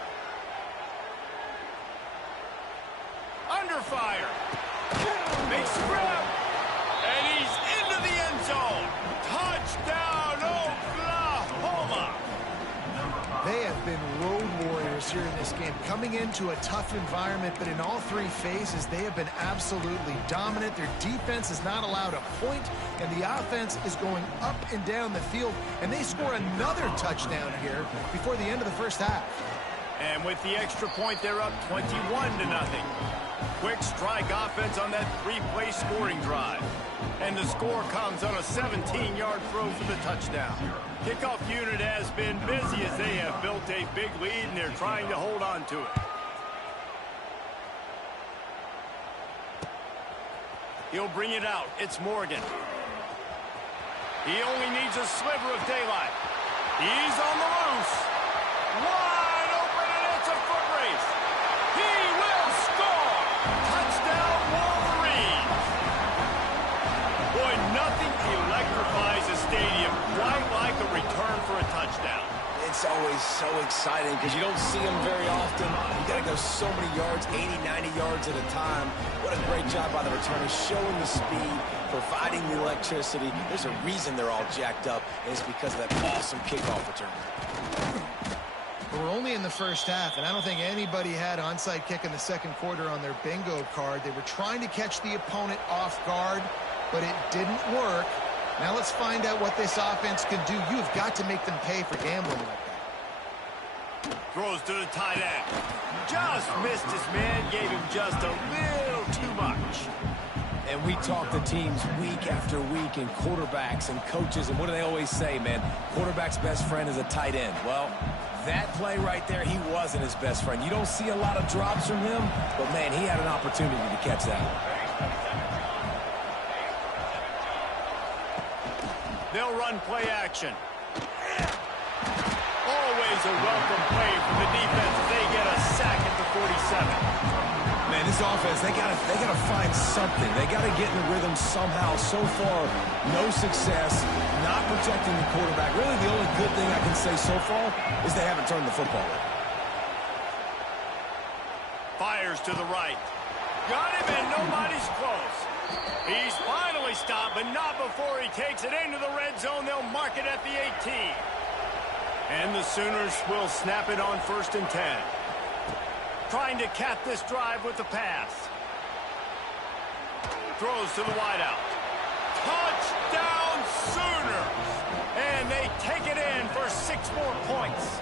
Under fire. Big grab. And he's into the end zone. Touchdown, Oklahoma. They have been road warriors here in this game, coming into a tough environment, but in all 3 phases, they have been absolutely dominant. Their defense is not allowed a point, and the offense is going up and down the field, and they score another touchdown here before the end of the first half. And with the extra point, they're up 21-0. Quick strike offense on that 3-play scoring drive. And the score comes on a 17-yard throw for the touchdown. Kickoff unit has been busy as they have built a big lead, and they're trying to hold on to it. He'll bring it out. It's Morgan. He only needs a sliver of daylight. He's on the loose. Wide open, and it's a foot race. He will score. Touchdown, Wolverines. Boy, nothing electrifies a stadium quite like a return for a touchdown. It's always so exciting because you don't see them very often. You got to go so many yards, 80, 90 yards at a time. What a great job by the returners, showing the speed, providing the electricity. There's a reason they're all jacked up, and it's because of that awesome kickoff return. We're only in the first half, and I don't think anybody had onside kick in the second quarter on their bingo card. They were trying to catch the opponent off guard, but it didn't work. Now let's find out what this offense can do. You've got to make them pay for gambling like that. Throws to the tight end. Just missed his man, gave him just a little too much. And we talk to teams week after week and quarterbacks and coaches, and what do they always say, man? Quarterback's best friend is a tight end. Well, that play right there, he wasn't his best friend. You don't see a lot of drops from him, but, man, he had an opportunity to catch that one. They'll run play action. Always a welcome play from the defense as they get a sack at the 47. Man, this offense, they gotta find something. They gotta get in the rhythm somehow. So far, no success, not protecting the quarterback. Really, the only good thing I can say so far is they haven't turned the football over. Fires to the right. Got him, and nobody's close. He's finally stopped, but not before he takes it into the red zone. They'll mark it at the 18. And the Sooners will snap it on 1st and 10. Trying to cap this drive with the pass. Throws to the wideout. Touchdown Sooners! And they take it in for 6 more points.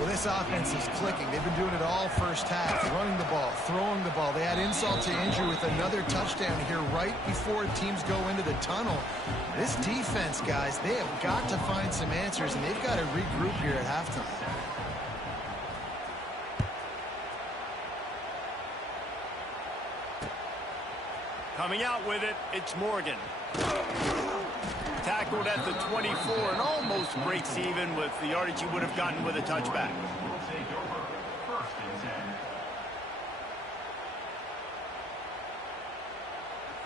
Well, this offense is clicking. They've been doing it all first half, running the ball, throwing the ball. They had insult to injury with another touchdown here right before teams go into the tunnel. This defense, guys, they have got to find some answers, and they've got to regroup here at halftime. Coming out with it, it's Morgan. Tackled at the 24 and almost breaks even with the yardage he would have gotten with a touchback. Will take over 1st and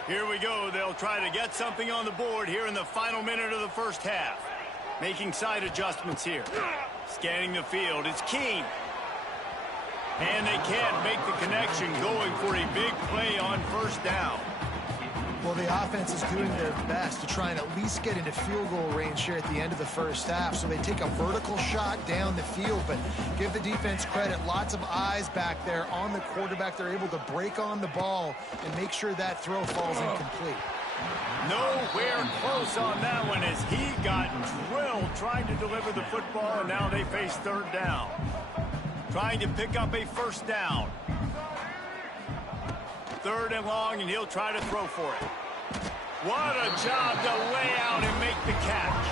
10. Here we go. They'll try to get something on the board here in the final minute of the first half. Making side adjustments here. Scanning the field. It's Keene. And they can't make the connection, going for a big play on 1st down. Well, the offense is doing their best to try and at least get into field goal range here at the end of the first half. So they take a vertical shot down the field, but give the defense credit. Lots of eyes back there on the quarterback. They're able to break on the ball and make sure that throw falls incomplete. Nowhere close on that one as he got drilled trying to deliver the football, and now they face 3rd down. Trying to pick up a 1st down. 3rd and long, and he'll try to throw for it. What a job to lay out and make the catch.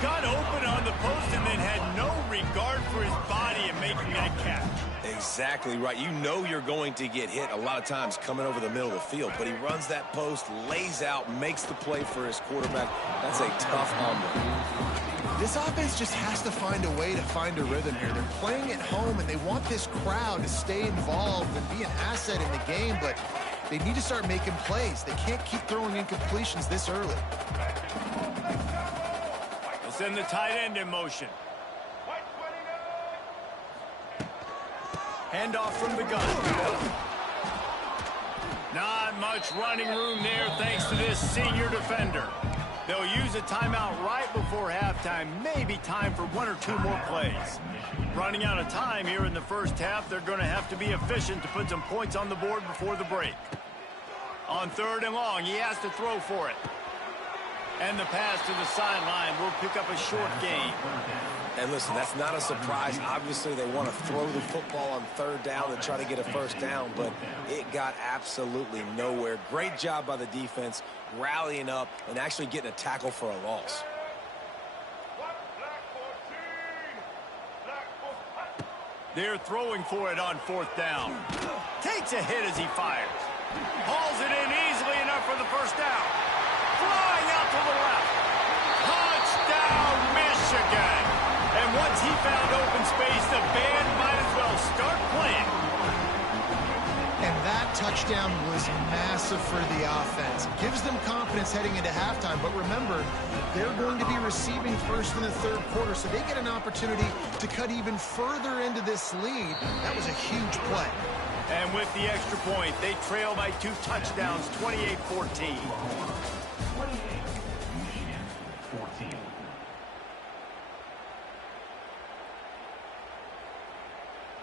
Got open on the post and then had no regard for his body in making that catch. Exactly right. You know you're going to get hit a lot of times coming over the middle of the field, but he runs that post, lays out, makes the play for his quarterback. That's a tough hombre. This offense just has to find a way to find a rhythm here. They're playing at home, and they want this crowd to stay involved and be an asset in the game, but they need to start making plays. They can't keep throwing incompletions this early. They'll send the tight end in motion. Handoff from the gun. Not much running room there thanks to this senior defender. They'll use a timeout right before halftime. Maybe time for 1 or 2 more plays. Running out of time here in the first half. They're going to have to be efficient to put some points on the board before the break. On 3rd and long, he has to throw for it. And the pass to the sideline will pick up a short gain. And listen, that's not a surprise. Obviously, they want to throw the football on 3rd down and try to get a 1st down, but it got absolutely nowhere. Great job by the defense, rallying up and actually getting a tackle for a loss. They're throwing for it on 4th down. Takes a hit as he fires. Hauls it in easily enough for the 1st down. Flying out to the left. Touchdown, Michigan. And once he found open space, the band might as well start playing. And that touchdown was massive for the offense. Gives them confidence heading into halftime. But remember, they're going to be receiving first in the 3rd quarter, so they get an opportunity to cut even further into this lead. That was a huge play. And with the extra point, they trail by 2 touchdowns, 28-14. 14.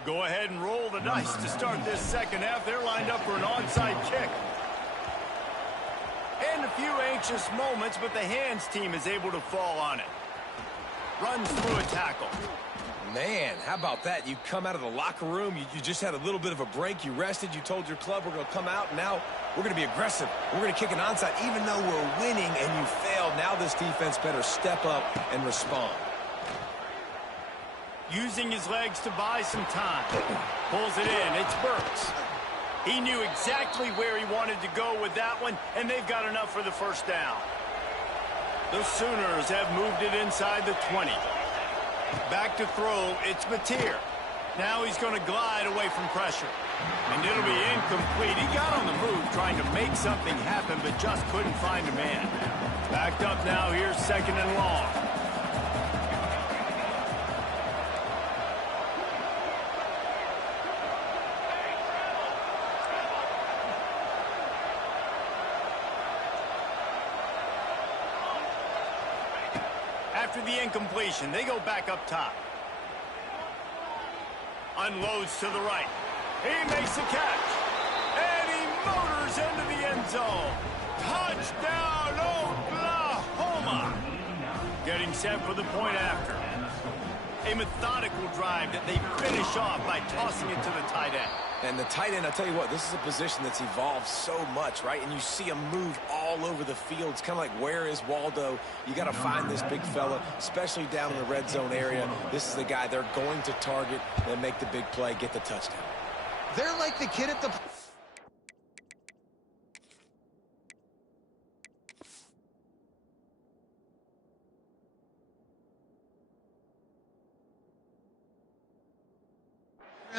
Go ahead and roll the dice to start this second half. They're lined up for an onside kick. And a few anxious moments, but the hands team is able to fall on it. runs through a tackle. Man, how about that? You come out of the locker room, you just had a little bit of a break, you rested, you told your club we're going to come out, and now we're going to be aggressive. We're going to kick an onside, even though we're winning and you failed. Now this defense better step up and respond. Using his legs to buy some time. Pulls it in. It's Burks. He knew exactly where he wanted to go with that one, and they've got enough for the first down. The Sooners have moved it inside the 20. Back to throw, it's Mateer. Now he's going to glide away from pressure. And it'll be incomplete. He got on the move trying to make something happen, but just couldn't find a man. Backed up now, here's 2nd and long. After the incompletion, they go back up top. Unloads to the right. He makes a catch. And he motors into the end zone. Touchdown, Oklahoma. Getting set for the point after. A methodical drive that they finish off by tossing it to the tight end. And the tight end, I'll tell you what, this is a position that's evolved so much, right? And you see him move all over the field. It's kind of like, where is Waldo? You got to find this big fella, especially down in the red zone area. This is the guy they're going to target and make the big play, get the touchdown. They're like the kid at the...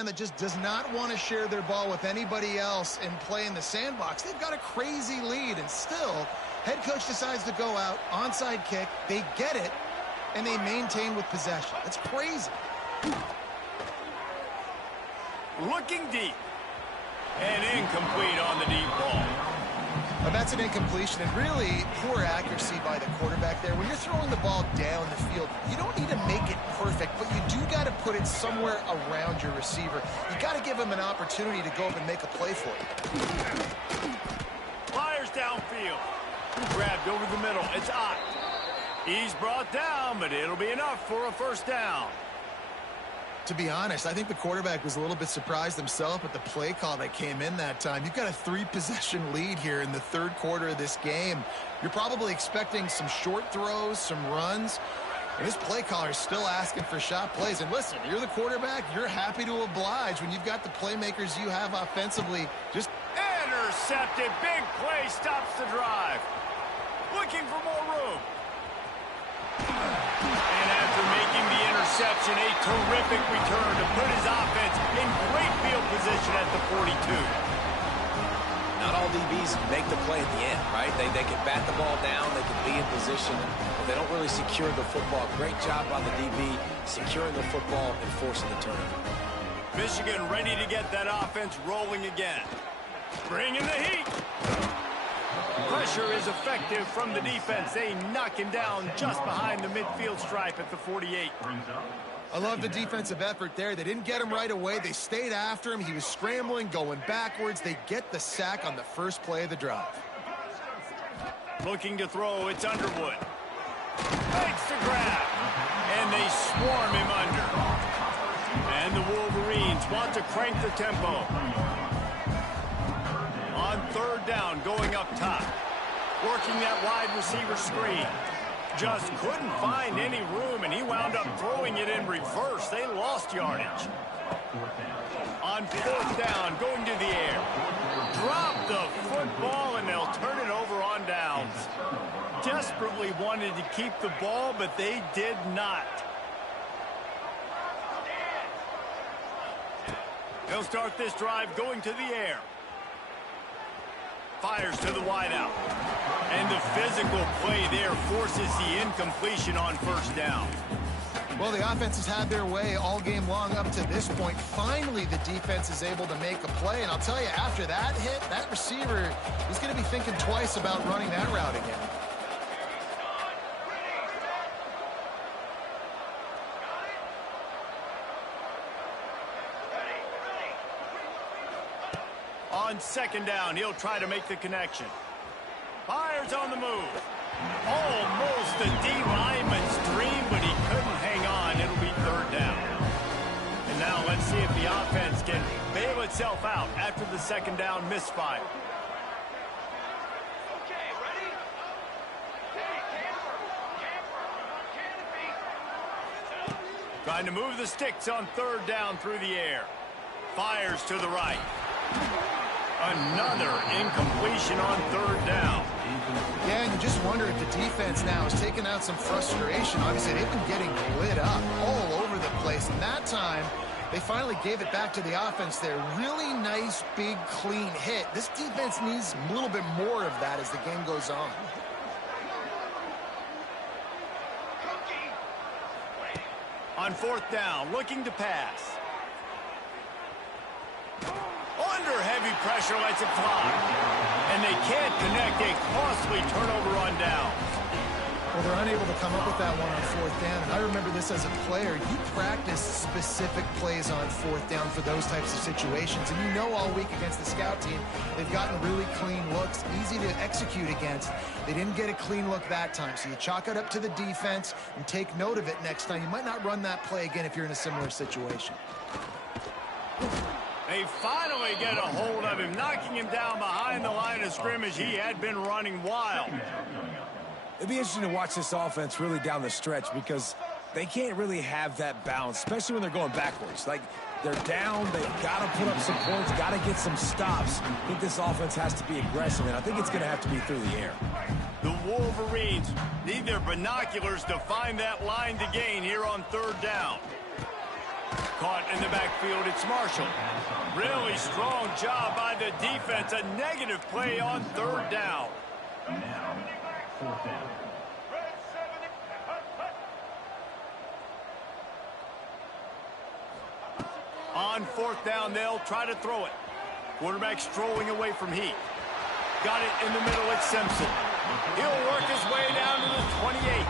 that just does not want to share their ball with anybody else and play in the sandbox. They've got a crazy lead, and still, head coach decides to go out, onside kick, they get it, and they maintain with possession. That's crazy. Looking deep. And incomplete on the deep ball. Well, that's an incompletion, and really poor accuracy by the quarterback there. When you're throwing the ball down the field, you don't need to make it perfect, but you do got to put it somewhere around your receiver. You got to give him an opportunity to go up and make a play for you. Fires downfield. Grabbed over the middle. It's Ott. He's brought down, but it'll be enough for a first down. To be honest, I think the quarterback was a little bit surprised himself at the play call that came in that time. You've got a 3-possession lead here in the third quarter of this game. You're probably expecting some short throws, some runs, and this play caller is still asking for shot plays. And listen, you're the quarterback, you're happy to oblige when you've got the playmakers you have offensively. Just intercepted. Big play stops the drive. Looking for more room. And after making the interception, a terrific return to put his offense in great field position at the 42. Not all DBs make the play at the end, right? They can bat the ball down, they can be in position, but they don't really secure the football. Great job by the DB securing the football and forcing the turnover. Michigan ready to get that offense rolling again. Bringing the heat. Pressure is effective from the defense. They knock him down just behind the midfield stripe at the 48. I love the defensive effort there. They didn't get him right away. They stayed after him. He was scrambling, going backwards. They get the sack on the first play of the drive. Looking to throw, it's Underwood. Makes the grab. And they swarm him under. And the Wolverines want to crank the tempo. On third down, going up top. Working that wide receiver screen. Just couldn't find any room, and he wound up throwing it in reverse. They lost yardage. On fourth down, going to the air. Drop the football, and they'll turn it over on downs. Desperately wanted to keep the ball, but they did not. They'll start this drive going to the air. Fires to the wideout. And the physical play there forces the incompletion on first down. Well, the offense has had their way all game long up to this point. Finally, the defense is able to make a play. And I'll tell you, after that hit, that receiver is going to be thinking twice about running that route again. On second down, he'll try to make the connection. Fires on the move. Almost a D lineman's dream, but he couldn't himself out after the second down misfire. Trying to move the sticks on third down through the air. Fires to the right. Another incompletion on third down. Yeah, and you just wonder if the defense now is taking out some frustration. Obviously, they've been getting lit up all over the place. And that time, they finally gave it back to the offense there. Really nice, big, clean hit. This defense needs a little bit more of that as the game goes on. On fourth down, looking to pass. Under heavy pressure, lets it fly. And they can't connect a costly turnover on down. Well, they're unable to come up with that one on fourth down. And I remember this as a player. You practice specific plays on fourth down for those types of situations. And you know all week against the scout team, they've gotten really clean looks, easy to execute against. They didn't get a clean look that time. So you chalk it up to the defense and take note of it next time. You might not run that play again if you're in a similar situation. They finally get a hold of him, knocking him down behind the line of scrimmage. He had been running wild. It'd be interesting to watch this offense really down the stretch because they can't really have that balance, especially when they're going backwards. Like, they're down, they've got to put up some points, got to get some stops. I think this offense has to be aggressive, and I think it's going to have to be through the air. The Wolverines need their binoculars to find that line to gain here on third down. Caught in the backfield, it's Marshall. Really strong job by the defense. A negative play on third down. Now, fourth down. On fourth down, they'll try to throw it. Quarterback strolling away from Heat. Got it in the middle, it's Simpson. He'll work his way down to the 28.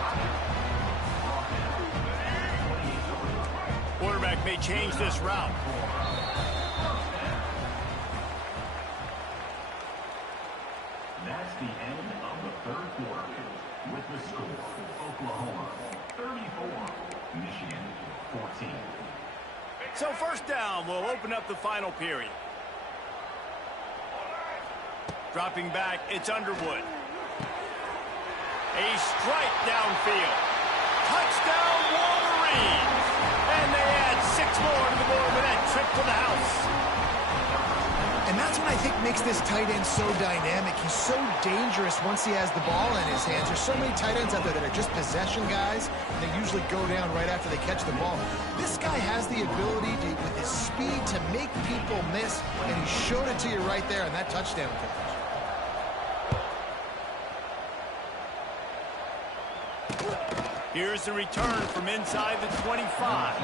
Quarterback may change this route. That's the end of the third quarter. With the score, Oklahoma 34, Michigan 14. So first down will open up the final period. Dropping back, it's Underwood. A strike downfield. Touchdown Wolverines! And they add 6 more to the board with that trip to the house. And that's what I think makes this tight end so dynamic. He's so dangerous once he has the ball in his hands. There's so many tight ends out there that are just possession guys, and they usually go down right after they catch the ball. This guy has the ability to, with his speed, to make people miss, and he showed it to you right there in that touchdown catch. Here's the return from inside the 25.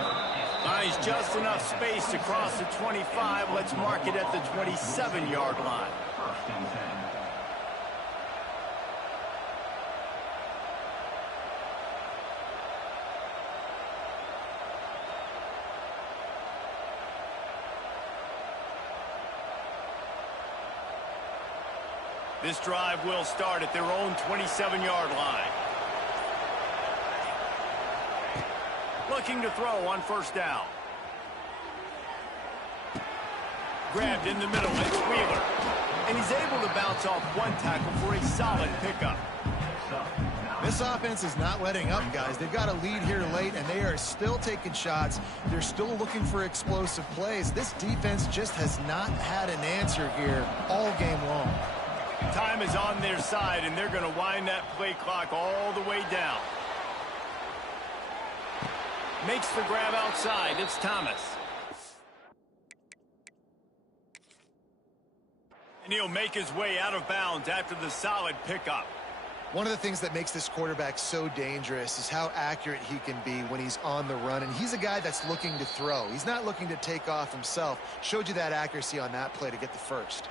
Finds just enough space to cross the 25. Let's mark it at the 27-yard line. First and 10. This drive will start at their own 27-yard line. Looking to throw on first down. Grabbed in the middle, it's Wheeler. And he's able to bounce off one tackle for a solid pickup. This offense is not letting up, guys. They've got a lead here late, and they are still taking shots. They're still looking for explosive plays. This defense just has not had an answer here all game long. Time is on their side, and they're going to wind that play clock all the way down. Makes the grab outside. It's Thomas. And he'll make his way out of bounds after the solid pickup. One of the things that makes this quarterback so dangerous is how accurate he can be when he's on the run. And he's a guy that's looking to throw. He's not looking to take off himself. Showed you that accuracy on that play to get the first.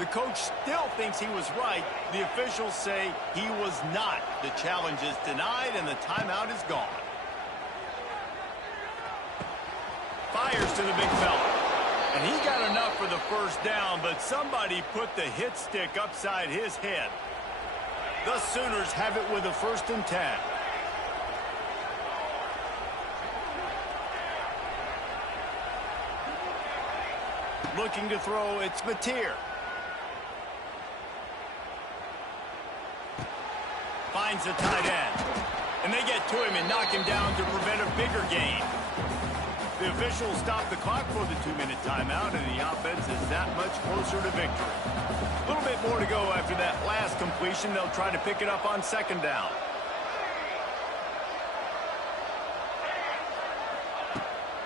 The coach still thinks he was right. The officials say he was not. The challenge is denied and the timeout is gone. Fires to the big fella. And he got enough for the first down, but somebody put the hit stick upside his head. The Sooners have it with a 1st and 10. Looking to throw, it's Mateer. Finds the tight end. And they get to him and knock him down to prevent a bigger gain. The officials stop the clock for the 2-minute timeout, and the offense is that much closer to victory. A little bit more to go after that last completion. They'll try to pick it up on 2nd down.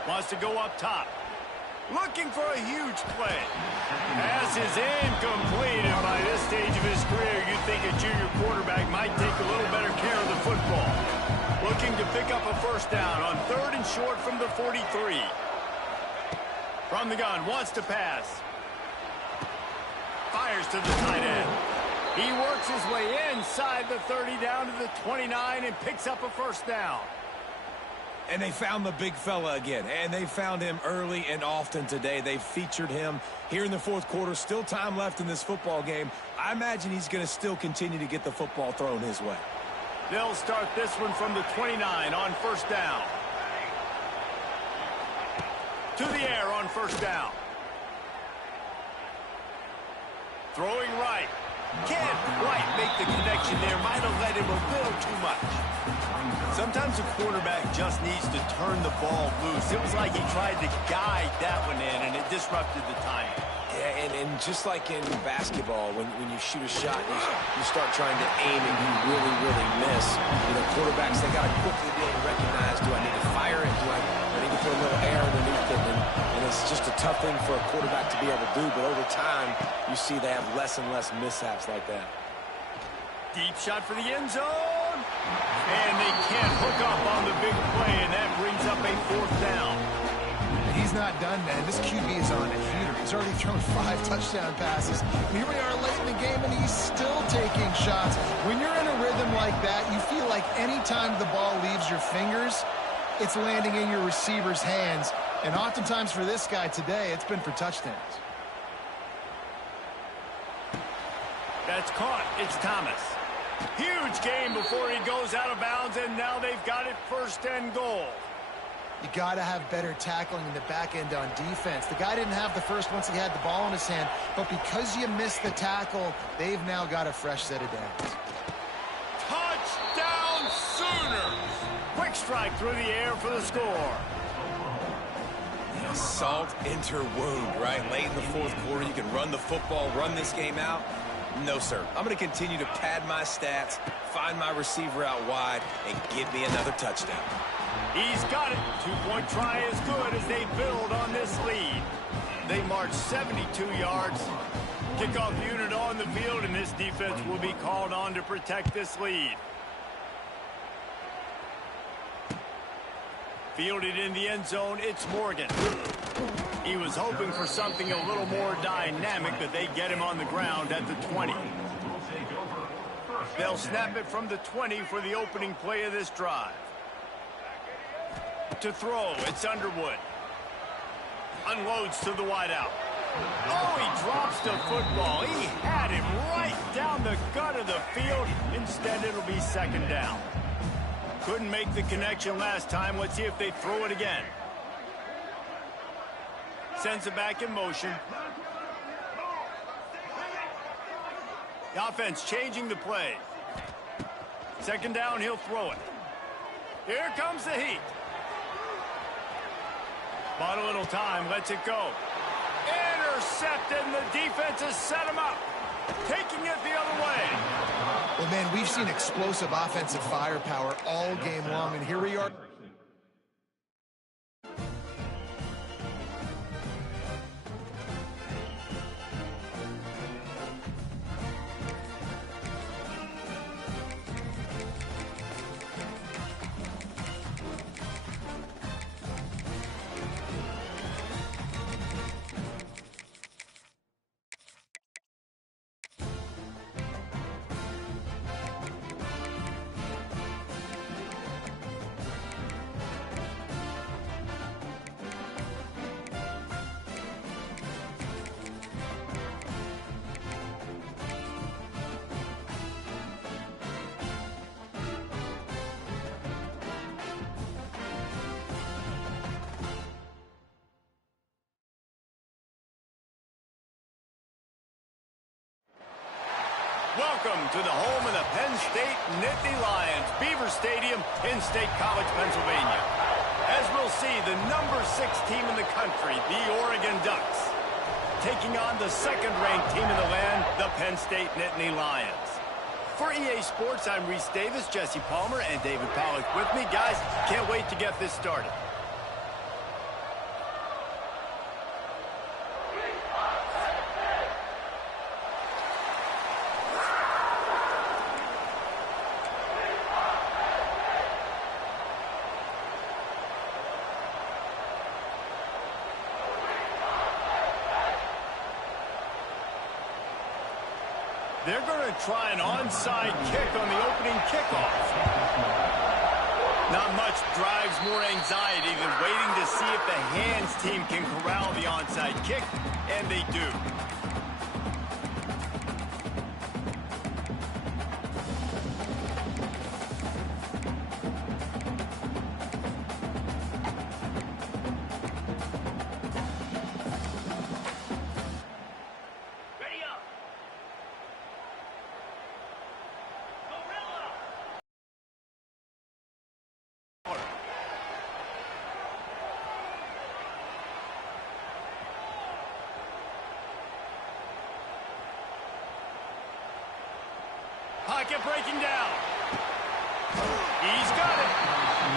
Wants to go up top. Looking for a huge play. Pass is incomplete, and by this stage of his career, you'd think a junior quarterback might take a little better care of the football. Looking to pick up a 1st down on 3rd and short from the 43. From the gun, wants to pass. Fires to the tight end. He works his way inside the 30 down to the 29 and picks up a 1st down. And they found the big fella again, and they found him early and often today. They featured him here in the 4th quarter. Still time left in this football game. I imagine he's going to still continue to get the football thrown his way. They'll start this one from the 29 on 1st down. To the air on 1st down. Throwing right. Can't quite make the connection there. Might have let him a little too much. Sometimes a quarterback just needs to turn the ball loose. It was like he tried to guide that one in, and it disrupted the timing. Yeah, and just like in basketball, when you shoot a shot, you start trying to aim and you really miss. You know, quarterbacks, they got to quickly be able to recognize, do I need to fire it? Do I need to put a little air underneath it? And it's just a tough thing for a quarterback to be able to do, but over time, you see they have less and less mishaps like that. Deep shot for the end zone. And they can't hook up on the big play, and that brings up a 4th down. He's not done, man. This QB is on a heater. He's already thrown 5 touchdown passes. And here we are late in the game, and he's still taking shots. When you're in a rhythm like that, you feel like any time the ball leaves your fingers, it's landing in your receiver's hands. And oftentimes for this guy today, it's been for touchdowns. That's caught. It's Thomas. Huge gain before he goes out of bounds, and now they've got it 1st and goal. You got to have better tackling in the back end on defense. The guy didn't have the first once he had the ball in his hand, but because you missed the tackle, they've now got a fresh set of downs. Touchdown Sooners! Quick strike through the air for the score. Yeah, salt enter wound, right? Late in the 4th quarter, you can run the football, run this game out. No, sir. I'm going to continue to pad my stats, find my receiver out wide, and get me another touchdown. He's got it. 2-point try is good as they build on this lead. They march 72 yards. Kickoff unit on the field, and this defense will be called on to protect this lead. Fielded in the end zone, it's Morgan. He was hoping for something a little more dynamic, but they get him on the ground at the 20. They'll snap it from the 20 for the opening play of this drive. To throw, it's Underwood. Unloads to the wideout. Oh, he drops the football. He had him right down the gut of the field. Instead, it'll be 2nd down. Couldn't make the connection last time. Let's see if they throw it again. Sends it back in motion. The offense changing the play. 2nd down, he'll throw it. Here comes the heat. Bought a little time, lets it go. Intercepted, and the defense has set him up. Taking it the other way. Well, man, we've seen explosive offensive firepower all game long, and here we are. Welcome to the home of the Penn State Nittany Lions, Beaver Stadium in State College, Pennsylvania. As we'll see, the number 6 team in the country, the Oregon Ducks, taking on the second-ranked team in the land, the Penn State Nittany Lions. For EA Sports, I'm Reese Davis, Jesse Palmer, and David Pollock with me. Guys, can't wait to get this started. They're going to try an onside kick on the opening kickoff. Not much drives more anxiety than waiting to see if the hands team can corral the onside kick, and they do. Pocket breaking down. He's got it.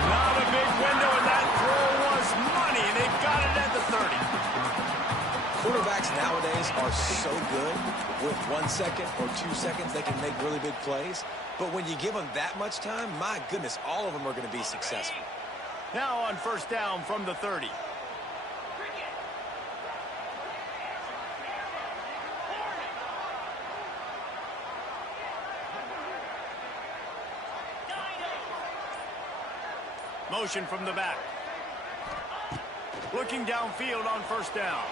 Not a big window, and that throw was money, and they've got it at the 30. Quarterbacks nowadays are so good. With 1 second or 2 seconds, they can make really big plays. But when you give them that much time, my goodness, all of them are going to be successful. Now on first down from the 30. Motion from the back. Looking downfield on first down.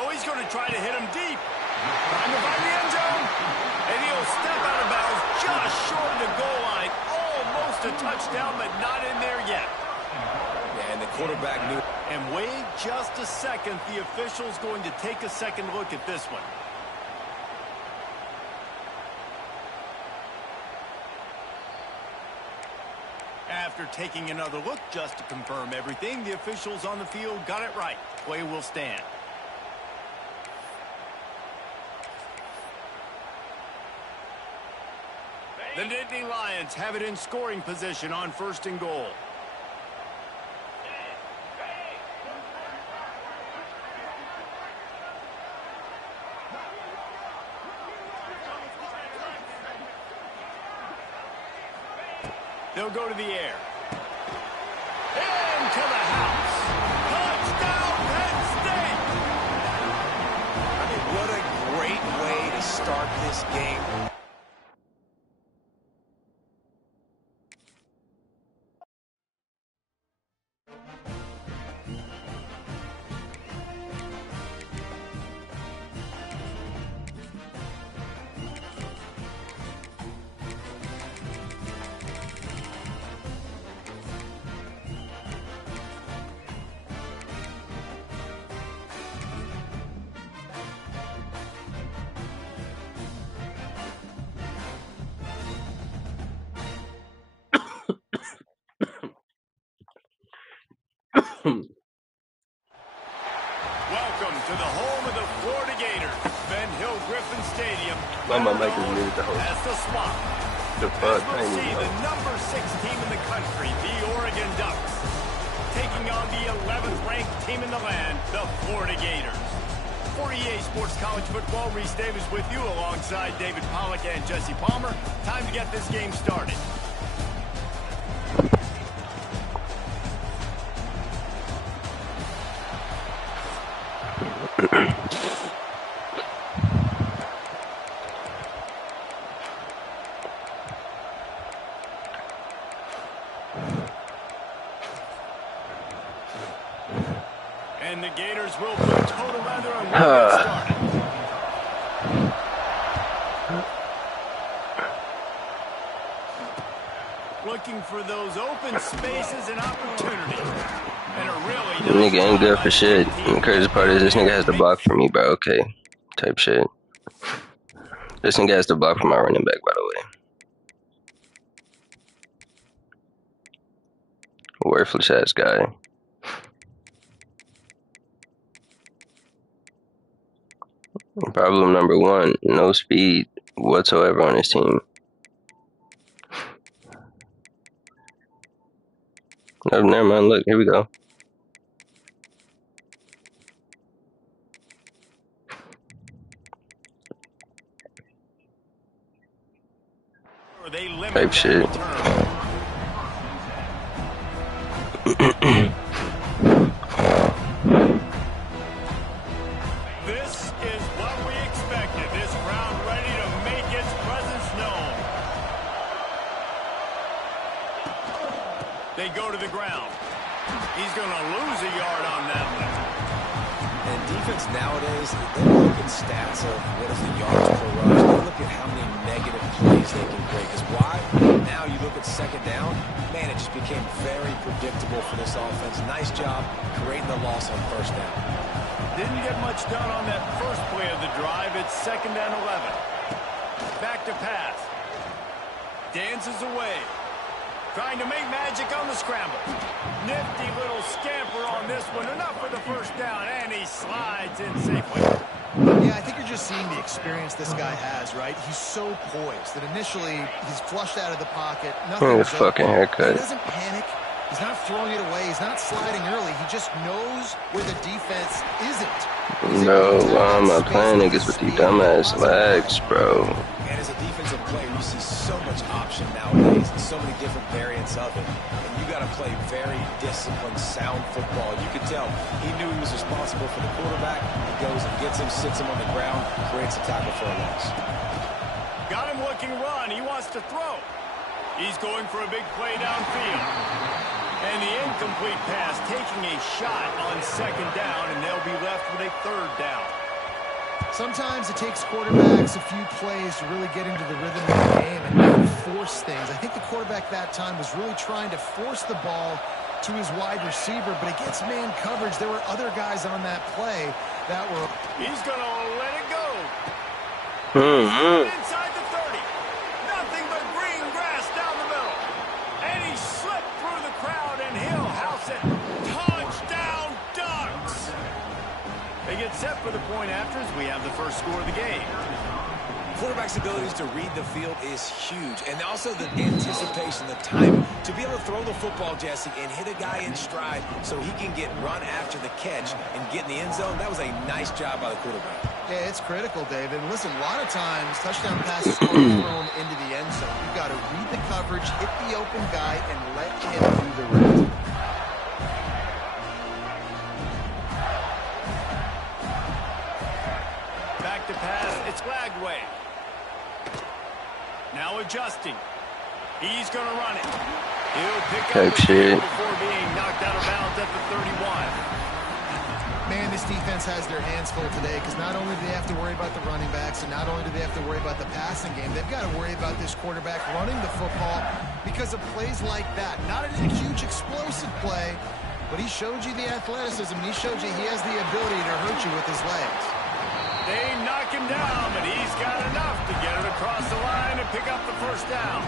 Oh, he's going to try to hit him deep. Trying to find the end zone. And he'll step out of bounds just short of the goal line. Almost a touchdown, but not in there yet. Yeah, and the quarterback knew. And wait just a second. The official's going to take a second look at this one. After taking another look just to confirm everything, the officials on the field got it right. Play will stand. The Nittany Lions have it in scoring position on first and goal. They'll go to the air. Into the house. Touchdown, Penn State! I mean, what a great way to start this game. Welcome to the home of the Florida Gators, Ben Hill Griffin Stadium. I'm gonna make this music the As host. the Swamp. The fuck? As I we'll ain't see, even the know. number 6 team in the country, the Oregon Ducks, taking on the 11th ranked team in the land, the Florida Gators. For EA Sports College Football, Reese Davis with you alongside David Pollock and Jesse Palmer. Time to get this game started. And the Gators will put total weather and we'll get started. Looking for those open spaces and opportunities. And a really nice Nigga ain't good for shit. And the crazy part is this nigga has to block for me, bro. Okay. Type shit. This thing has to block for my running back, by the way. Worthless ass guy. Problem number one, no speed whatsoever on his team. Oh, never mind. Look, here we go. Type shit. This is what we expected. This crowd ready to make its presence known. They go to the ground. He's going to lose a yard on that one. And defense nowadays, they don't look at stats of what is the yards per rush. They look at how many negative plays they can create. Because why? Now you look at second down, man, it just became very predictable for this offense. Nice job creating the loss on first down. Didn't get much done on that first play of the drive. It's 2nd and 11. Back to pass. Dances away. Trying to make magic on the scramble. Nifty little scamper on this one. Enough for the first down, and he slides in safely. Yeah, I think you're just seeing the experience this guy has, right? He's so poised that initially he's flushed out of the pocket. Nothing. His fucking haircut. He doesn't panic. He's not throwing it away. He's not sliding early. He just knows where the defense isn't. Bro, why am I playing niggas with these dumbass legs, bro? And as a defensive player, you see so much option nowadays and so many different variants of it. And you got to play very disciplined, sound football. You could tell he knew he was responsible for the quarterback. He goes and gets him, sits him on the ground, creates a tackle for a loss. Got him looking run. He wants to throw. He's going for a big play downfield. And the incomplete pass taking a shot on 2nd down, and they'll be left with a 3rd down. Sometimes it takes quarterbacks a few plays to really get into the rhythm of the game and force things. I think the quarterback that time was really trying to force the ball to his wide receiver, but against man coverage, there were other guys on that play that were... He's going to let it go. Mm-hmm. Inside the 30. Nothing but green grass down the middle. And he slipped through the crowd, and he'll house it. Touchdown Ducks! They get set for the point afters. We have the first score of the game. Quarterback's abilities to read the field is huge. And also the anticipation, the time to be able to throw the football, Jesse, and hit a guy in stride so he can get run after the catch and get in the end zone. That was a nice job by the quarterback. Yeah, it's critical, David. And listen, a lot of times, touchdown passes are thrown into the end zone. You've got to read the coverage, hit the open guy, and let him do the rest. Back to pass. It's Lagway. Now adjusting. He's going to run it. He'll pick up the field before being knocked out of bounds at the 31. Man, this defense has their hands full today because not only do they have to worry about the running backs and not only do they have to worry about the passing game, they've got to worry about this quarterback running the football because of plays like that. Not a huge explosive play, but he showed you the athleticism, and he showed you he has the ability to hurt you with his legs. They knock him down, but he's got enough to get it across the line and pick up the first down.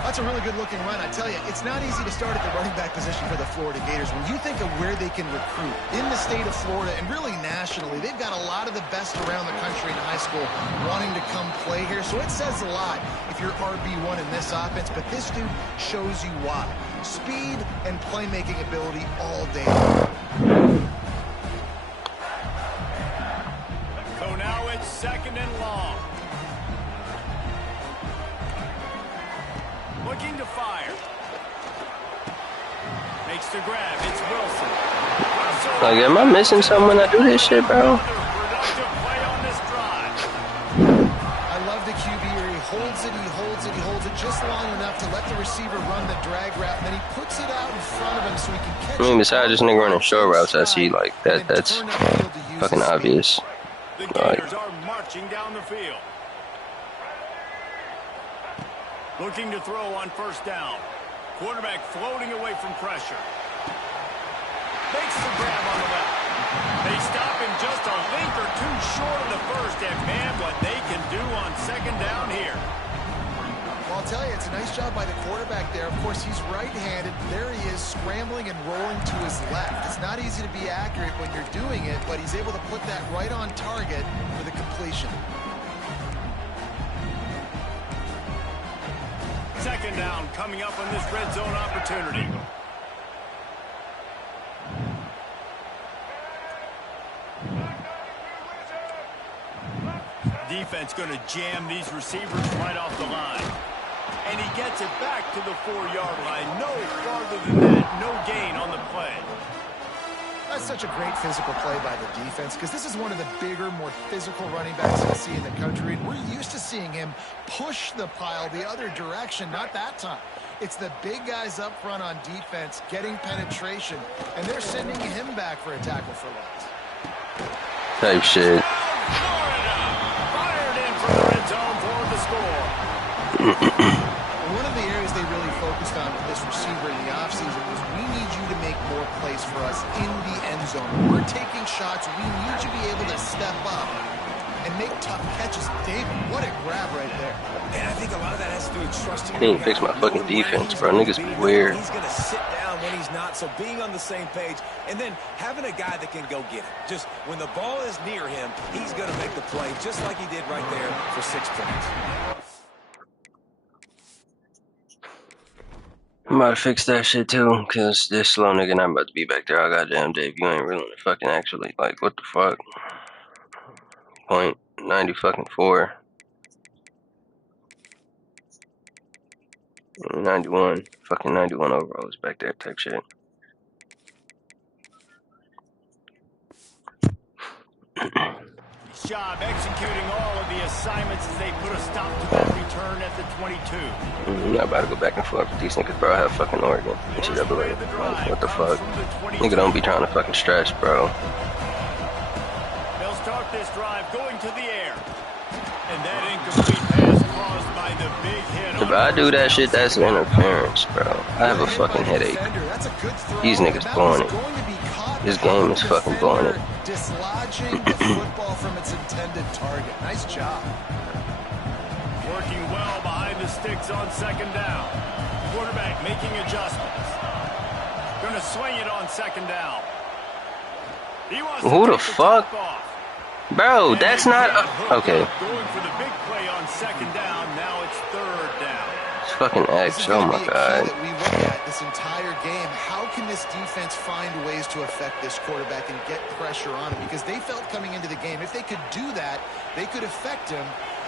That's a really good-looking run. I tell you, it's not easy to start at the running back position for the Florida Gators. When you think of where they can recruit in the state of Florida and really nationally, they've got a lot of the best around the country in high school wanting to come play here. So it says a lot if you're RB1 in this offense, but this dude shows you why. Speed and playmaking ability all day long. So now it's 2nd and long. Looking to fire. Makes the grab. It's Wilson. Like, am I missing something when I do this shit, bro? Productive play on this drive. I love the QB here. He holds it, he holds it, he holds it just long enough to let the receiver run the drag route, and then he puts it out in front of him so he can catch it. I mean, besides this nigga running short routes, I see, like, that's fucking obvious. The Gators are marching down the field. Looking to throw on first down. Quarterback floating away from pressure. Makes the grab on the left. They stop him just a link or two short of the first, and man, what they can do on second down here. Well, I'll tell you, it's a nice job by the quarterback there. Of course, he's right-handed. There he is, scrambling and rolling to his left. It's not easy to be accurate when you're doing it, but he's able to put that right on target for the completion. Second down coming up on this red zone opportunity. Defense going to jam these receivers right off the line. And he gets it back to the 4-yard line. No farther than that. No gain on the play. That's such a great physical play by the defense because this is one of the bigger, more physical running backs I see in the country. And we're used to seeing him push the pile the other direction. Not that time. It's the big guys up front on defense getting penetration, and they're sending him back for a tackle for loss. Type shit. Fired in from the red zone for the score. One of the areas they really focused on with this receiver in the offseason was we need you to make more plays for us in the end zone. We're taking shots. We need you to be able to step up and make tough catches. David, what a grab right there. And I think a lot of that has to do with trusting. I need to fix my fucking defense, bro. Niggas be weird. He's going to sit down when he's not, so being on the same page, and then having a guy that can go get it. Just when the ball is near him, he's going to make the play, just like he did right there for 6 points. I'm about to fix that shit too, cause this slow nigga not about to be back there. Oh goddamn, Dave, you ain't really fucking actually. Like, what the fuck? Point 90 fucking 4. 91. Fucking 91 overalls back there type shit. Nice job executing all of the assignments as they put a stop to that return at the 22. I'm not about to go back and forth with these niggas, bro. I have fucking Oregon. NCAA. Like, what the fuck? Nigga don't be trying to fucking stress, bro. They'll start this drive going to the air. And that incomplete pass caused by the big hit. If I do that shit, that's interference, bro. I have a fucking headache. These niggas blowing it. This game is fucking blowing it. Dislodging the football from its intended target. Nice job. Working well behind the sticks on second down. Quarterback making adjustments. Gonna swing it on second down. He wants Who to the take fuck? top off. Bro, that's not... Okay. Going for the big play on second down. Now it's third down. It's fucking X. Oh my god. That we look at this entire game. How can this defense find ways to affect this quarterback and get pressure on him? Because they felt coming into the game, if they could do that, they could affect him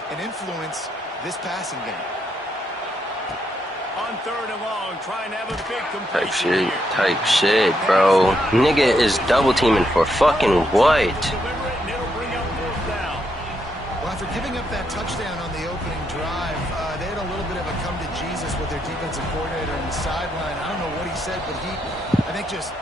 and influence this passing game. On third and long, trying to have a big completion here. Type shit, bro. Nigga is double teaming for fucking what? Well, after giving up that touchdown on the opening drive, they had a little bit of a come to Jesus with their defensive coordinator on the sideline. I don't know what he said, but he, I think, just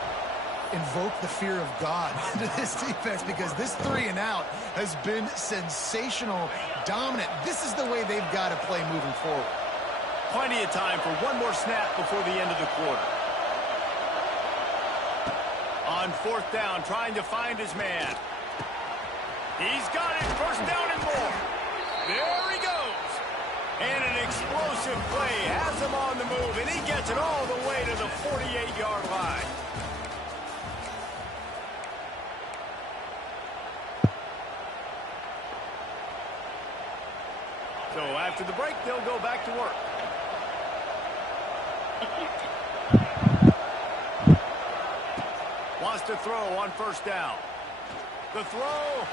invoked the fear of God into this defense because this 3 and out has been sensational, dominant. This is the way they've got to play moving forward. Plenty of time for one more snap before the end of the quarter. On fourth down, trying to find his man. He's got it. First down and more. There he goes. And an explosive play has him on the move, and he gets it all the way to the 48-yard line. So after the break, they'll go back to work. Wants to throw on first down. The throw.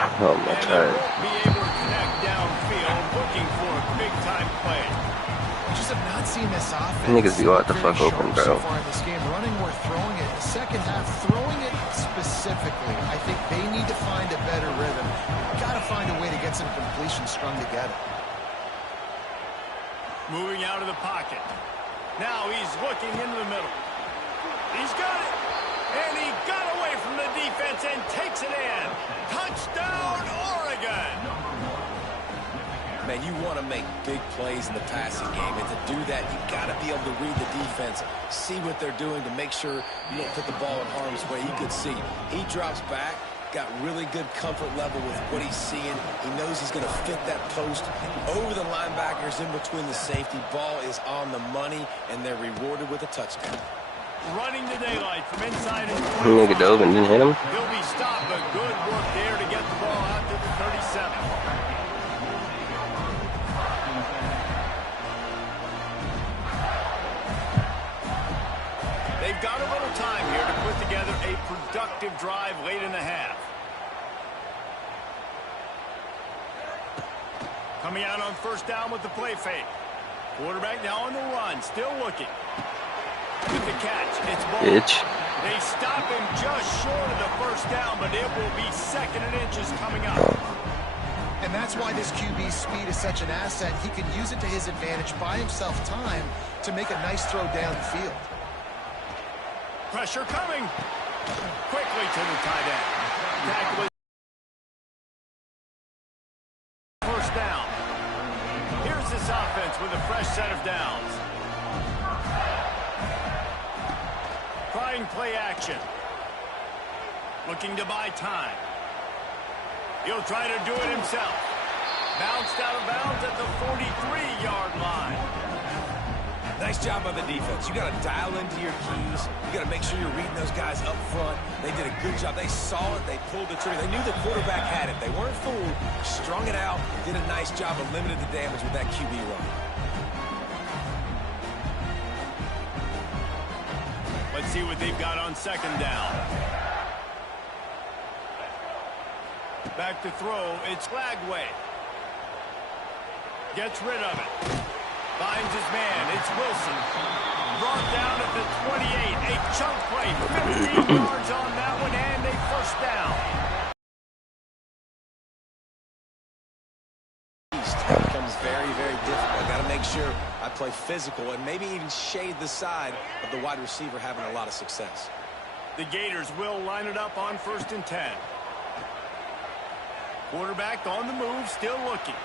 Oh my god. Won't be able to connect downfield, looking for a big-time play. We just have not seen this offense. Niggas be out the fuck open, bro. So far in this game, running or throwing it. The second half, throwing it specifically. I think they need to find a better rhythm. Got to find a way to get some completions strung together. Moving out of the pocket. Now he's looking into the middle. He's got it. And he got away from the defense and takes it in. Touchdown, Oregon. Man, you want to make big plays in the passing game, and to do that, you got to be able to read the defense, see what they're doing to make sure you don't put the ball in harm's way. You could see he drops back, got really good comfort level with what he's seeing. He knows he's going to fit that post over the linebackers in between the safety. Ball is on the money, and they're rewarded with a touchdown. Running the daylight from inside his Nigga dove and didn't hit him. He'll be stopped, but good work there to get the ball out to the 37. They've got a little time here to put together a productive drive late in the half. Coming out on first down with the play fake. Quarterback now on the run, still looking. With the catch, it's ball. Bitch. They stop him just short of the first down, but it will be 2nd and inches coming up. And that's why this QB's speed is such an asset. He can use it to his advantage, buy himself time to make a nice throw down the field. Pressure coming. Quickly to the tight end. Tackle is first down. Here's this offense with a fresh set of downs. Trying play action. Looking to buy time. He'll try to do it himself. Bounced out of bounds at the 43-yard line. Nice job by the defense. You got to dial into your keys. You got to make sure you're reading those guys up front. They did a good job. They saw it. They pulled the trigger. They knew the quarterback had it. They weren't fooled. Strung it out. Did a nice job of limiting the damage with that QB run. Let's see what they've got on 2nd down. Back to throw. It's Flagway. Gets rid of it. Finds his man. It's Wilson. Brought down at the 28. A chunk play. 15 yards on that one and a first down. It becomes very, very difficult. Got to make sure I play physical and maybe even shade the side of the wide receiver having a lot of success. The Gators will line it up on 1st and 10. Quarterback on the move, still looking.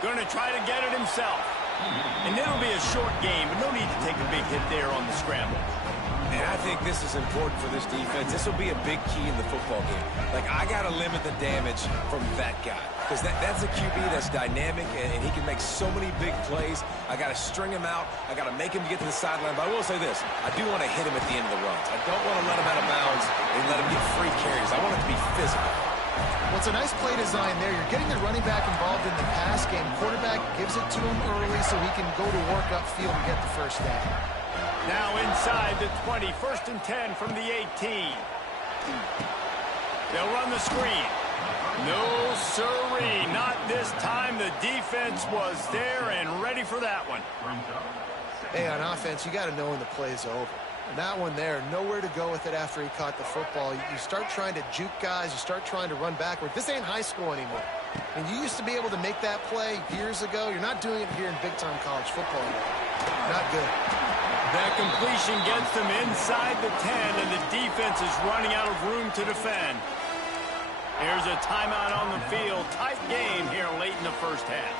Going to try to get it himself. And it'll be a short game, but no need to take a big hit there on the scramble. And I think this is important for this defense. This will be a big key in the football game. Like, I got to limit the damage from that guy. Because that's a QB that's dynamic, and he can make so many big plays. I got to string him out. I got to make him get to the sideline. But I will say this. I do want to hit him at the end of the runs. I don't want to let him out of bounds and let him get free carries. I want it to be physical. Well, it's a nice play design there. You're getting the running back involved in the pass game. Quarterback gives it to him early so he can go to work upfield and get the first down. Now inside the 20, 1st and 10 from the 18. They'll run the screen. No siree, not this time. The defense was there and ready for that one. Hey, on offense, you got to know when the play is over. And that one there, nowhere to go with it after he caught the football. You start trying to juke guys. You start trying to run backward. This ain't high school anymore. And you used to be able to make that play years ago. You're not doing it here in big-time college football anymore. Not good. That completion gets them inside the 10, and the defense is running out of room to defend. Here's a timeout on the field. Tight game here late in the first half.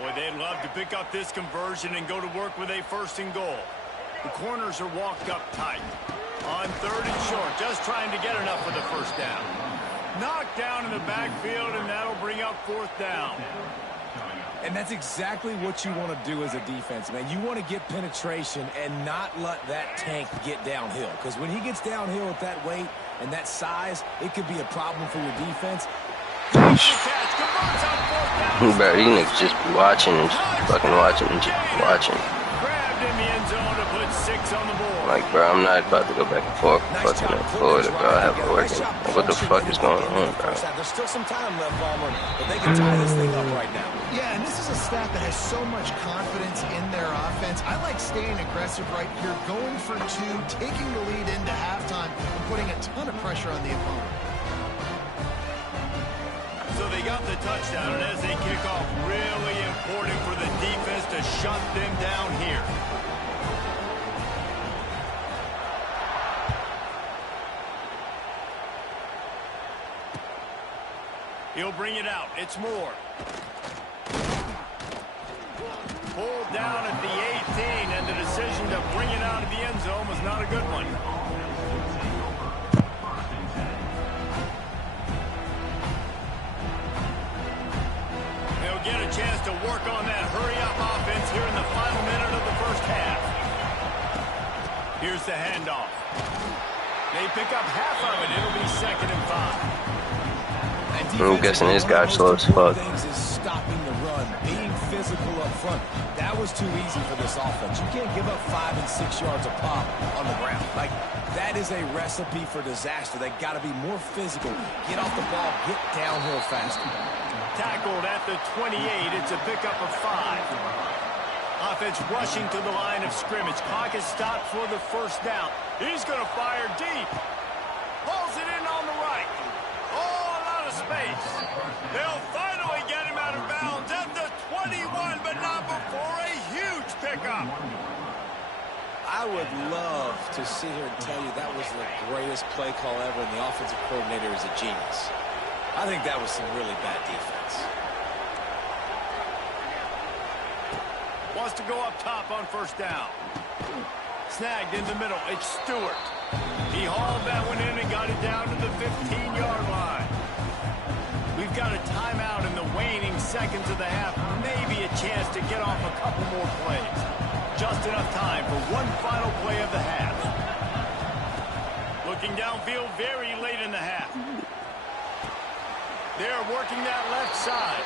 Boy, they'd love to pick up this conversion and go to work with a 1st and goal. The corners are walked up tight. On 3rd and short, just trying to get enough for the first down. Knocked down in the backfield, and that'll bring up 4th down. And that's exactly what you want to do as a defense, man. You want to get penetration and not let that tank get downhill. Because when he gets downhill at that weight and that size, it could be a problem for your defense. Bro, these niggas just be watching and just fucking watching and just watching. Grabbed in the end zone to put 6 on the board. Like, bro, I'm not about to go back and forth fucking in Florida, bro. I have to work. Like, what the fuck is going on, bro? There's still some time left, Palmer, but they can tie this thing up right now. Yeah, and this is a staff that has so much confidence in their offense. I like staying aggressive right here, going for 2, taking the lead into halftime, and putting a ton of pressure on the opponent. So they got the touchdown, and as they kick off, really important for the defense to shut them down here. He'll bring it out. It's Moore. Pulled down at the 18, and the decision to bring it out of the end zone was not a good one. They'll get a chance to work on that hurry-up offense here in the final minute of the first half. Here's the handoff. They pick up half of it. It'll be 2nd and 5. I'm guessing this guy's slow as fuck. Things is stopping the run, being physical up front. That was too easy for this offense. You can't give up 5 and 6 yards a pop on the ground. Like, that is a recipe for disaster. They got to be more physical. Get off the ball, get downhill faster. Tackled at the 28. It's a pickup of 5. Offense rushing to the line of scrimmage. Clock is stopped for the first down. He's going to fire deep. Pulls it in on the right. Oh, a lot of space. They'll finally get him out of bounds at the 21, but not before a huge pickup. I would love to sit here and tell you that was the greatest play call ever, and the offensive coordinator is a genius. I think that was some really bad defense. Wants to go up top on first down. Snagged in the middle. It's Stewart. He hauled that one in and got it down to the 15-yard line. We've got a timeout in the waning seconds of the half. Maybe a chance to get off a couple more plays. Just enough time for one final play of the half. Looking downfield very late in the half. They're working that left side.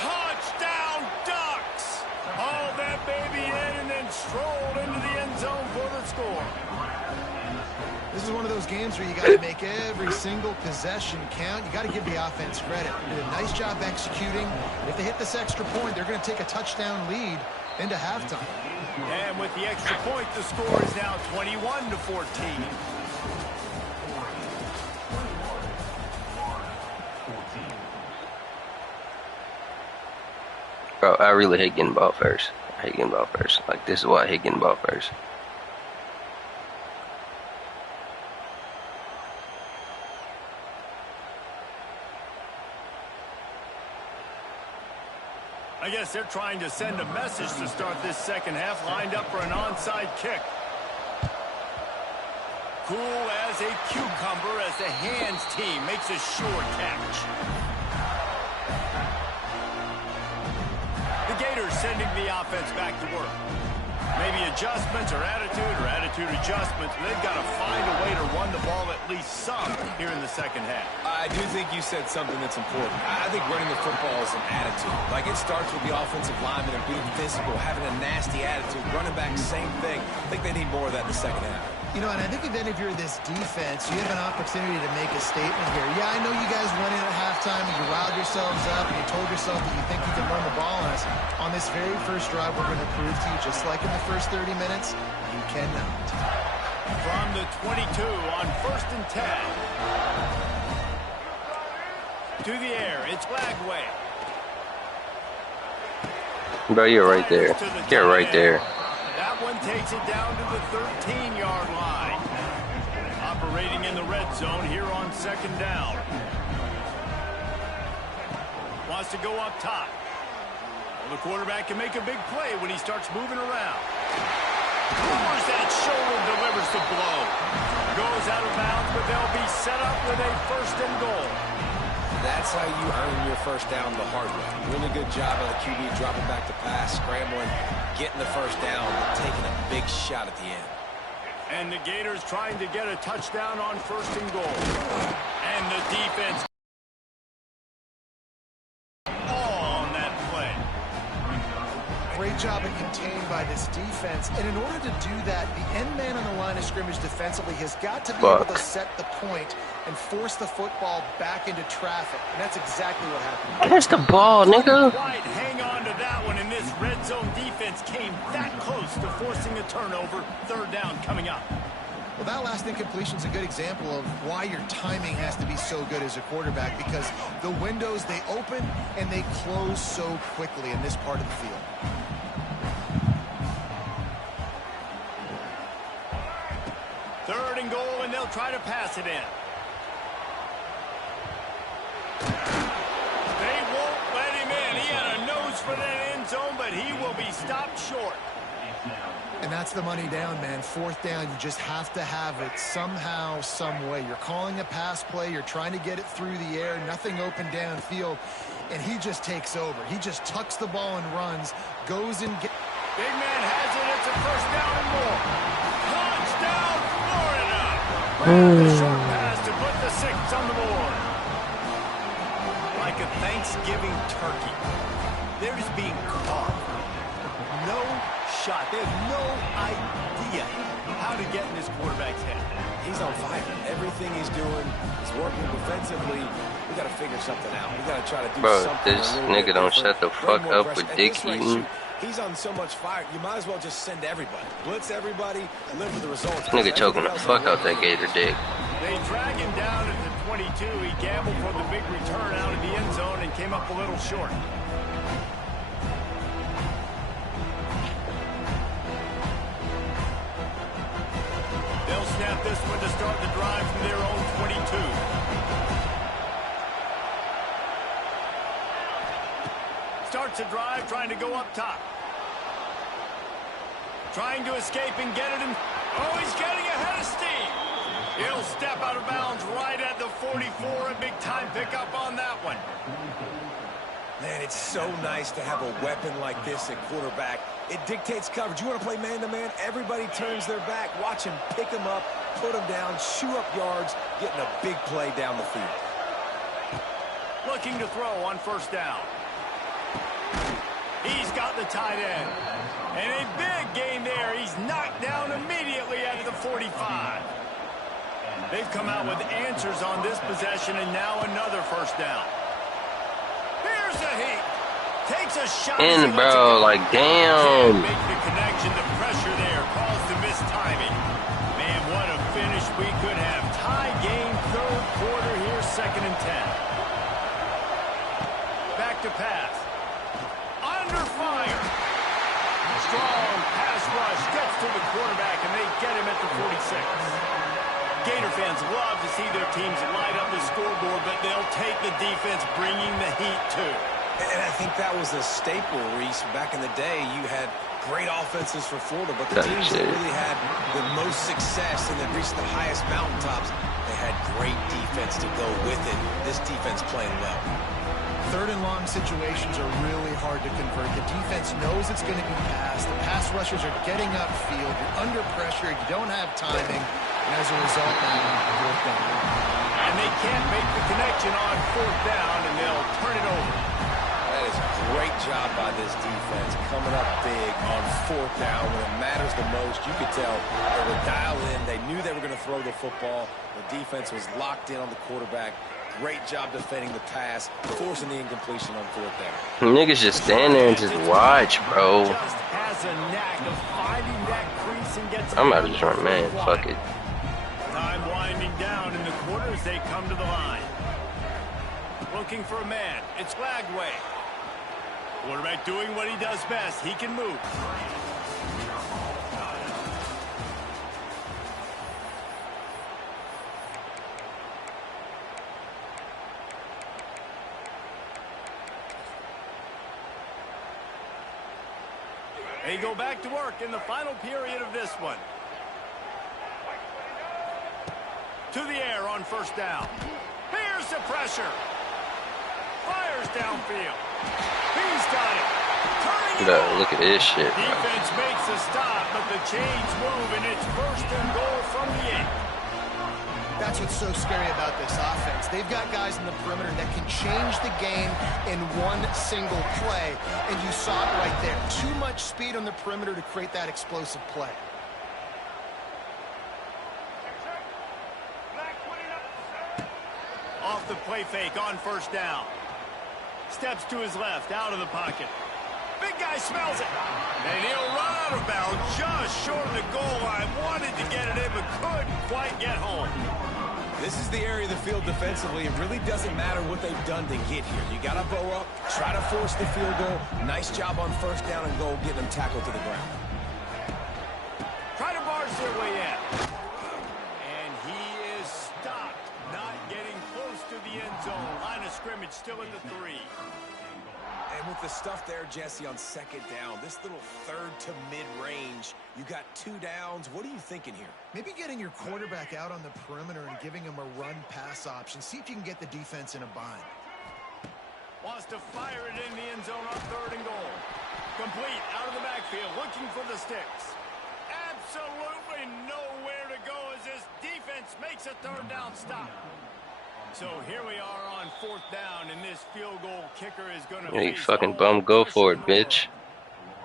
Touchdown Ducks! Hauled that baby in and then strolled into the end zone for the score. This is one of those games where you got to make every single possession count. You got to give the offense credit. They did a nice job executing. If they hit this extra point, they're going to take a touchdown lead into halftime. And with the extra point, the score is now 21-14. Bro, I really hate getting ball first. I hate getting ball first. Like, this is why I hate getting ball first. I guess they're trying to send a message to start this second half, lined up for an onside kick. Cool as a cucumber as the hands team makes a sure catch. The Gators sending the offense back to work. Maybe adjustments or attitude adjustments. They've got to find a way to run the ball at least some here in the second half. I do think you said something that's important. I think running the football is an attitude. Like, it starts with the offensive lineman and being physical, having a nasty attitude. Running back, same thing. I think they need more of that in the second half. You know, and I think if you're this defense, you have an opportunity to make a statement here. Yeah, I know you guys went in at halftime and you riled yourselves up and you told yourself that you think you can run the ball on us. On this very first drive, we're going to prove to you, just like in the first 30 minutes, you cannot. From the 22 on 1st and 10. To the air, it's Blagway. Bro, you're right there. You're right there. That one takes it down to the 13-yard line. Operating in the red zone here on 2nd down. Wants to go up top. Well, the quarterback can make a big play when he starts moving around. Lowers that shoulder, delivers the blow. Goes out of bounds, but they'll be set up with a 1st and goal. That's how you earn your first down the hard way. Really good job of the QB dropping back to pass, scrambling, getting the first down, but taking a big shot at the end. And the Gators trying to get a touchdown on 1st and goal. And the defense all on that play. Great job at contained by this defense. And in order to do that, the end man on the line of scrimmage defensively has got to be able to set the point and force the football back into traffic. And that's exactly what happened. Where's the ball, nigga? Right, hang on to that one, and this red zone defense came that close to forcing a turnover. 3rd down coming up. Well, that last incompletion is a good example of why your timing has to be so good as a quarterback, because the windows, they open and they close so quickly in this part of the field. Third and goal, and they'll try to pass it in. They won't let him in. He had a nose for that end zone, but but he will be stopped short. And that's the money down, man. Fourth down, you just have to have it somehow, some way. You're calling a pass play. You're trying to get it through the air. Nothing open downfield. And he just takes over. He just tucks the ball and runs, goes and gets... Big man has it. It's a first down and more. Touchdown, Florida. Grab the short pass to put the 6 on the board. Like a Thanksgiving turkey. They're just being carved. No shot. They have no idea how to get in this quarterback's head. He's on fire. Everything he's doing is working defensively. We got to figure something out. We got to try to do Bro, something. this nigga don't shut the fuck up with dick eating. He's on so much fire. You might as well just send everybody. Blitz everybody and live with the results. This nigga choking the fuck out that gator dick. They drag him down at the 22. He gambled for the big return out of the end zone and came up a little short. They'll snap this one to start the drive from their own 22. Starts a drive trying to go up top. Trying to escape and get it in. Oh, he's getting ahead of steam. He'll step out of bounds right at the 44. A big time pickup on that one. Man, it's so nice to have a weapon like this at quarterback. It dictates coverage. You want to play man-to-man? Everybody turns their back. Watch him pick him up, put him down, shoot up yards, getting a big play down the field. Looking to throw on first down. He's got the tight end. And a big gain there. He's knocked down immediately at the 45. They've come out with answers on this possession, and now another first down. Here's a heat. Takes a shot. In, bro, like, damn. Can't make the connection. The pressure there caused the missed timing. Man, what a finish we could have. Tie game, third quarter here, 2nd and 10. Back to pass. Under fire. Strong pass rush. Gets to the quarterback, and they get him at the 46. Gator fans love to see their teams light up the scoreboard, but they'll take the defense bringing the heat too. And I think that was a staple, Reese. Back in the day, you had great offenses for Florida, but the teams that really had the most success and that reached the highest mountaintops, they had great defense to go with it. This defense playing well. 3rd and long situations are really hard to convert. The defense knows it's going to be passed. The pass rushers are getting upfield. You're under pressure. You don't have timing. And as a result, now, 4th down. And they can't make the connection on 4th down, and they'll turn it over. That is a great job by this defense, coming up big on 4th down when it matters the most. You could tell they were dialed in. They knew they were going to throw the football. The defense was locked in on the quarterback. Great job defending the pass, forcing the incompletion on 4th down. Niggas just stand there and just watch, bro. Just has a knack of finding that crease and gets. I'm out of this run, man. Fuck it. Time winding down in the quarter as they come to the line. Looking for a man. It's Lagway. Quarterback doing what he does best. He can move. They go back to work in the final period of this one. To the air on first down. Here's the pressure. Fires downfield. He's got it. Turning it over. Look at this shit, bro. Defense makes a stop, but the chains move, and it's 1st and goal from the 8. That's what's so scary about this offense. They've got guys in the perimeter that can change the game in one single play, and you saw it right there. Too much speed on the perimeter to create that explosive play. Off the play fake on first down. Steps to his left, out of the pocket. Big guy smells it. And he'll run out of bounds just short of the goal line. Wanted to get it in, but couldn't quite get home. This is the area of the field defensively. It really doesn't matter what they've done to get here. You got to bow up, try to force the field goal. Nice job on first down and goal, getting them tackled to the ground. Try to barge their way in. And he is stopped, not getting close to the end zone. Line of scrimmage still in the 3. And with the stuff there, Jesse, on second down. This little third to mid-range. You got 2 downs. What are you thinking here? Maybe getting your quarterback out on the perimeter and giving him a run-pass option. See if you can get the defense in a bind. Wants to fire it in the end zone on 3rd and goal. Complete out of the backfield, looking for the sticks. Absolutely nowhere to go as this defense makes a 3rd down stop. So here we are on 4th down, and this field goal kicker is going to You fucking bum, go for it, bitch.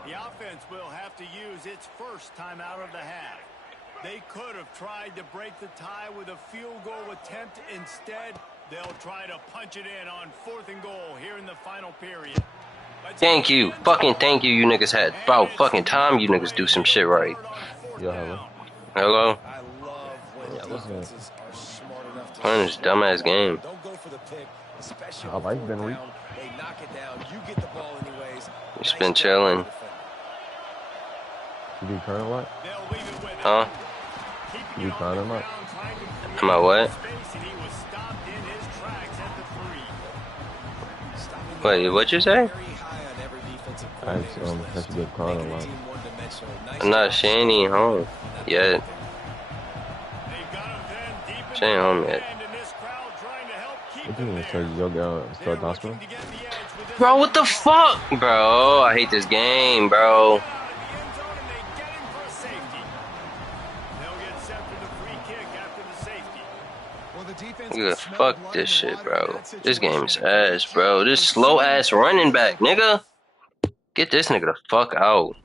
The offense will have to use its first time out of the half. They could have tried to break the tie with a field goal attempt. Instead, they'll try to punch it in on 4th and goal here in the final period. Thank you. Fucking thank you, you niggas had about fucking time you niggas do some shit right. Yo, hello. Hello? I love when defenses are smart enough to Playing this dumbass game. Don't go for the pick, especially I like Ben Reed. They knock it down. You get the ball anyways. Just been chilling. You do turn a lot? Huh? You do turn a lot? Am I what? Wait, what'd you say? I that's a good call a lot. I'm not, she ain't even home yet. She ain't home yet. What you gonna say? Yo, go start the hospital? Bro, what the fuck? Bro, I hate this game, bro. Nigga, fuck this shit, bro. This game is ass, bro. This slow ass running back, nigga. Get this nigga the fuck out.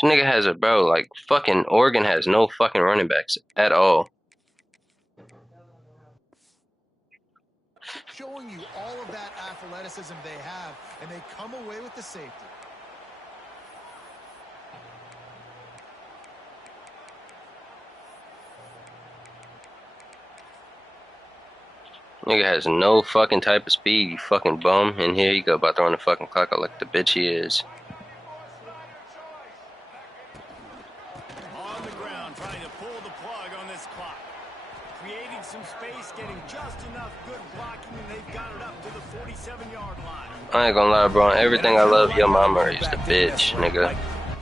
This nigga has a, bro, like, fucking Oregon has no fucking running backs at all. Showing you all of that athleticism they have, and they come away with the safety. Nigga has no fucking type of speed, you fucking bum. And here you go, about throwing the fucking clock out like the bitch he is. On the ground, trying to pull the plug on this clock. Creating some space, getting just enough good blocking, and they've got it up to the 47-yard line. I ain't gonna lie, bro. Everything I love your mama is the bitch, nigga.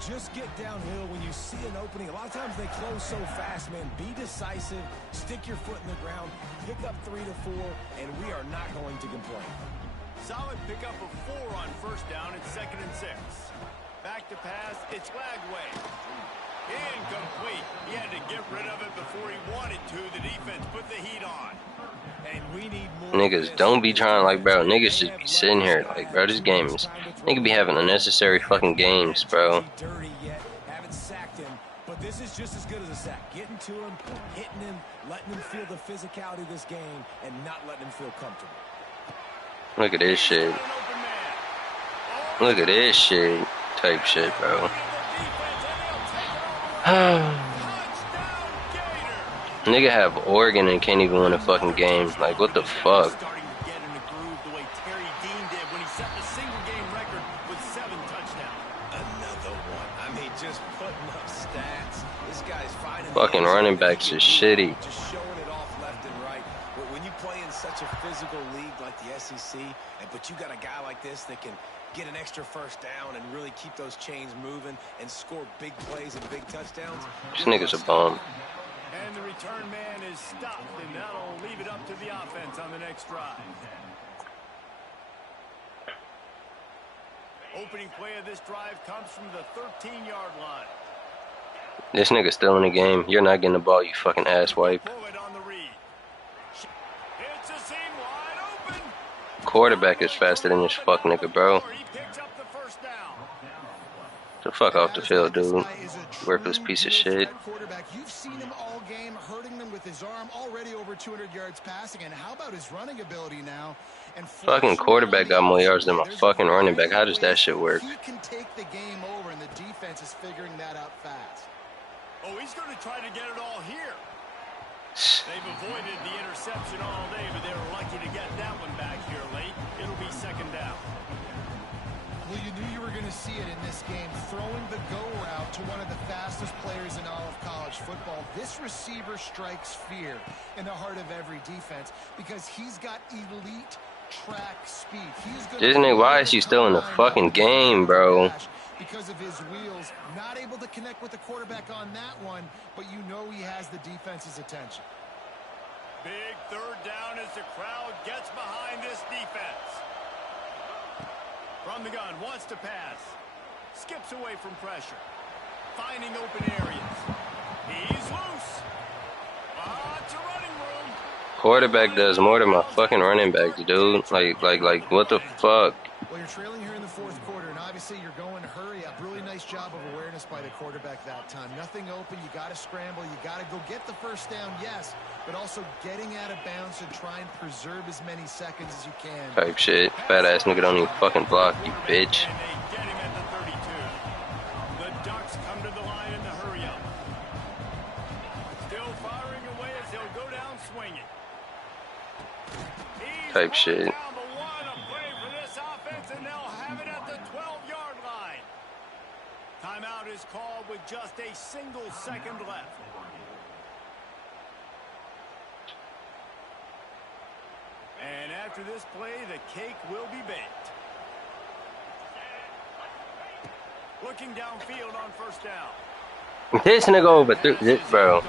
Just get downhill when you see an opening. A lot of times they close so fast, man. Be decisive, stick your foot in the ground, pick up 3 to 4, and we are not going to complain. Solid pickup of 4 on 1st down. It's 2nd and 6. Back to pass. It's Lagway. Incomplete. He had to get rid of it before he wanted to. The defense put the heat on. And we need more. Niggas don't be trying, like, bro. Niggas just be sitting here like, bro, this game is, nigga be having unnecessary fucking games, bro. Dirty yet. Haven't sacked him, but this is just as good as a sack. Getting to him, hitting him, letting him feel the physicality of this game, and not letting him feel comfortable. Look at this shit. Look at this shit. Type shit, bro. Nigga have Oregon and can't even win a fucking game. Like, what the fuck? Fucking running backs is shitty. Just showing it off left and right. When you play in such a physical league like the SEC, but you got a guy like this that can get an extra 1st down and really keep those chains moving and score big plays and big touchdowns. This nigga's a bum. And the return man is stopped, and that'll leave it up to the offense on the next drive. Opening play of this drive comes from the 13-yard line. This nigga's still in the game. You're not getting the ball, you fucking asswipe. Quarterback is faster than this fuck nigga, bro. The fuck off the field, dude. Worthless piece of shit. You've seen him all game, hurting them with his arm, already over 200 yards passing. And how about his running ability now? And fucking quarterback got more yards than my fucking running back. How does that shit work? He can take the game over, and the defense is figuring that out fast. Oh, he's going to try to get it all here. They've avoided the interception all day, but they were lucky to get that one back here late. It'll be 2nd down. Well, you knew you were going to see it in this game, throwing the go route to one of the fastest players in all of college football. This receiver strikes fear in the heart of every defense because he's got elite track speed. This nigga, why is he still in the fucking game, bro? Because of his wheels, not able to connect with the quarterback on that one, but you know he has the defense's attention. Big third down as the crowd gets behind this defense. From the gun, wants to pass. Skips away from pressure. Finding open areas. He's loose. Lots of running room. Quarterback does more than my fucking running backs, dude. Like, what the fuck? Well, you're trailing here in the fourth quarter, and obviously you're going to hurry up. Really nice job of awareness by the quarterback that time. Nothing open. You got to scramble. You got to go get the first down, yes, but also getting out of bounds and try and preserve as many seconds as you can. Type shit. Fat ass nigga don't even fucking block, you bitch. And they get him at the 32. The Ducks come to the line in the hurry up. Still firing away as he'll go down swinging. Type shit. Timeout is called with just a single second left. And after this play, the cake will be baked. Looking downfield on first down. This nigga overthrew this, bro.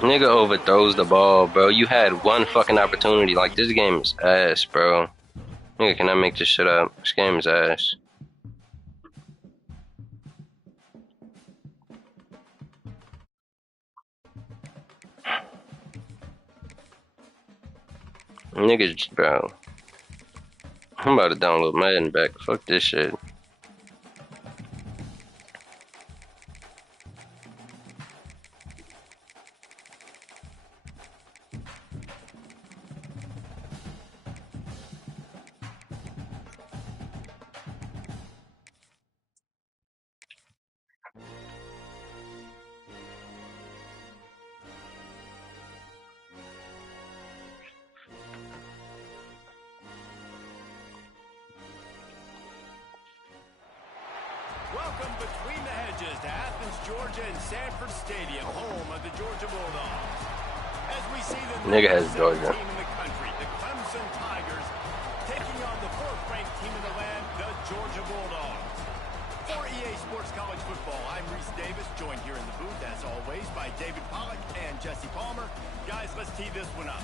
Nigga overthrows the ball, bro. You had one fucking opportunity. Like, this game is ass, bro. Nigga, can I make this shit up? This game is ass. Niggas, bro. I'm about to download Madden back. Fuck this shit. Welcome between the hedges to Athens, Georgia, and Sanford Stadium, home of the Georgia Bulldogs. As we see the nigga has Georgia team in the country, the Clemson Tigers, taking on the fourth-ranked team in the land, the Georgia Bulldogs. For EA Sports College Football, I'm Reese Davis, joined here in the booth, as always, by David Pollack and Jesse Palmer. Guys, let's tee this one up.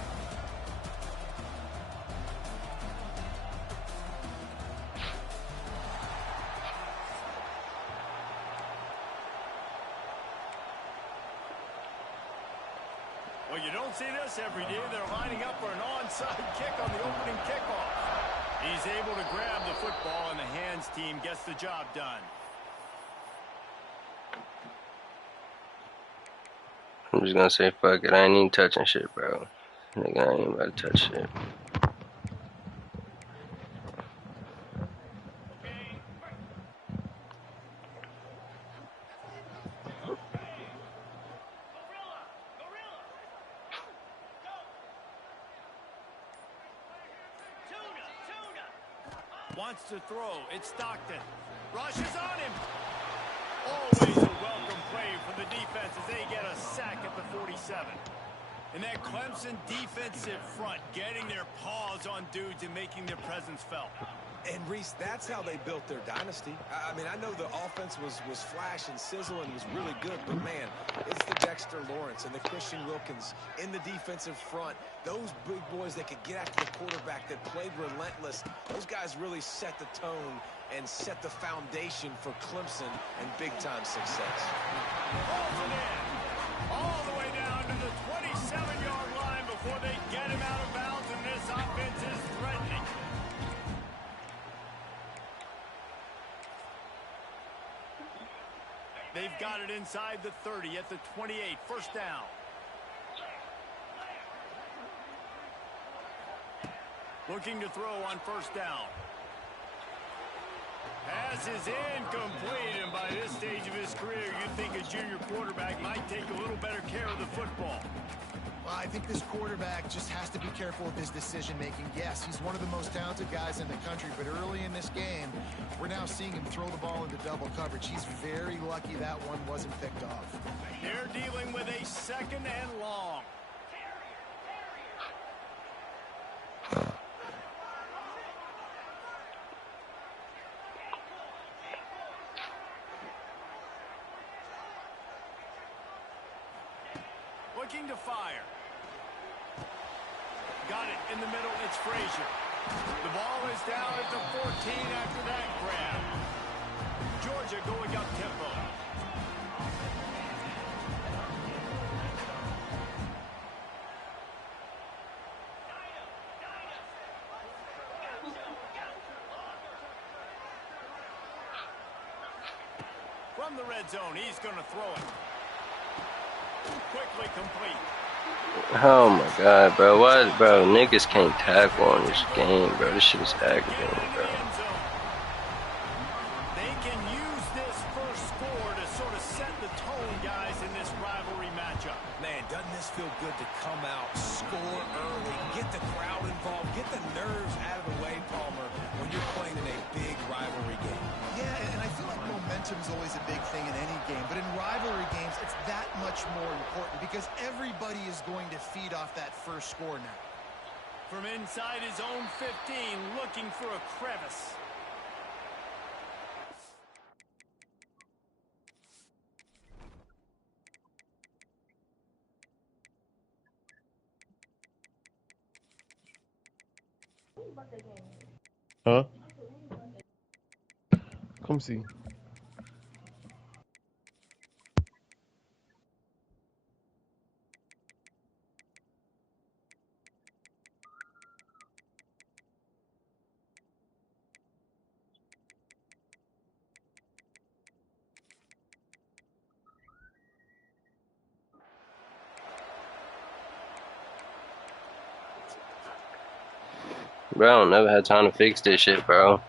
Well, you don't see this every day. They're lining up for an onside kick on the opening kickoff. He's able to grab the football, and the hands team gets the job done. I'm just gonna say fuck it. I ain't even touching shit, bro. Nigga, I ain't about to touch shit. Wants to throw. It's Stockton. Rushes on him. Always a welcome play for the defense as they get a sack at the 47. And that Clemson defensive front getting their paws on dudes and making their presence felt. And, Reese, that's how they built their dynasty. I mean, I know the offense was flash and sizzle and was really good, but, man, it's the Dexter Lawrence and the Christian Wilkins in the defensive front. Those big boys that could get after the quarterback, that played relentless, those guys really set the tone and set the foundation for Clemson and big-time success. Pulls it in. All the way down to the 27-yard line before they get him out of bounds, and this offense is threatening. They've got it inside the 30 at the 28. First down. Looking to throw on first down. Pass is incomplete, and by this stage of his career, you'd think a junior quarterback might take a little better care of the football. Well, I think this quarterback just has to be careful with his decision-making. Yes, he's one of the most talented guys in the country, but early in this game, we're now seeing him throw the ball into double coverage. He's very lucky that one wasn't picked off. They're dealing with a second and long. looking to fire. Got it in the middle. It's Frazier. The ball is down at the 14 after that grab. Georgia going up tempo. From the red zone, he's going to throw it. Quickly complete. Oh my god, bro. What, bro? Niggas can't tackle on this game, bro. This shit is aggravating, bro. They can use this first score to sort of set the tone, guys, in this rivalry matchup. Man, doesn't this feel good to come out, score early, get the crowd involved, get the nerves out of the way, Palmer, when you're playing in a big rivalry game. Yeah, and I feel like momentum is always a big thing in any game, but in rivalry games, it's that much more important because everybody is going to feed off that first score now. From inside his own 15, looking for a crevice. Huh? Come see. Bro, I don't never had time to fix this shit, bro.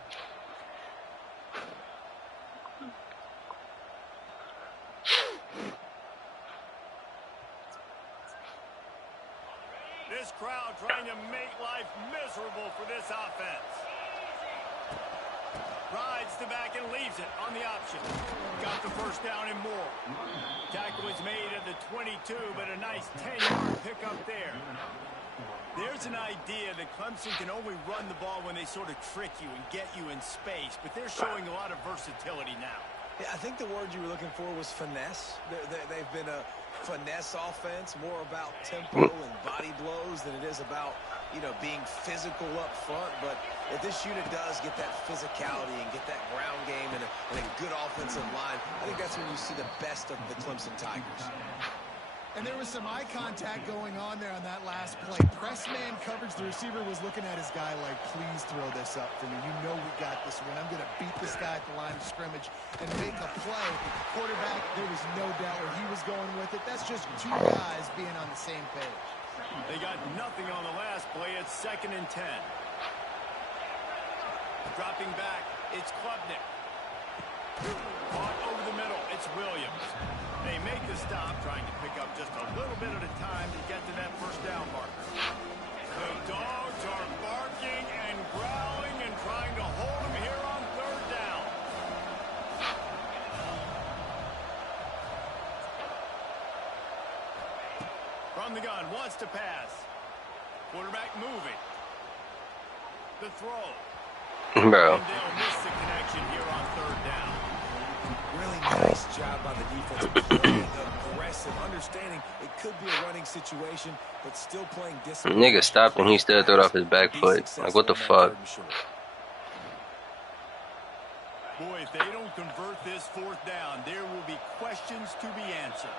This crowd trying to make life miserable for this offense. Rides the back and leaves it on the option. Got the first down and more. Tackle is made at the 22, but a nice 10-yard pickup there. There's an idea that Clemson can only run the ball when they sort of trick you and get you in space, but they're showing a lot of versatility now. Yeah, I think the word you were looking for was finesse. They've been a finesse offense, more about tempo and body blows than it is about, you know, being physical up front. But if this unit does get that physicality and get that ground game and a good offensive line, I think that's when you see the best of the Clemson Tigers. And there was some eye contact going on there on that last play. Press man coverage. The receiver was looking at his guy like, please throw this up for me. You know we got this win. I'm going to beat this guy at the line of scrimmage and make a play. Quarterback, there was no doubt where he was going with it. That's just two guys being on the same page. They got nothing on the last play. It's 2nd and 10. Dropping back, it's Klubnik. Caught over the middle, it's Williams. They make the stop, trying to pick up just a little bit at a time to get to that first down marker. The dogs are barking and growling and trying to hold them here on 3rd down. From the gun, wants to pass. Quarterback moving. The throw. Bro. And they'll miss the connection here on 3rd down. Really nice job by the defense, playing aggressive, understanding it could be a running situation, but still playing discipline. Nigga stopped and he still threw it off his back foot. Like, what the fuck? Boy, if they don't convert this 4th down, there will be questions to be answered.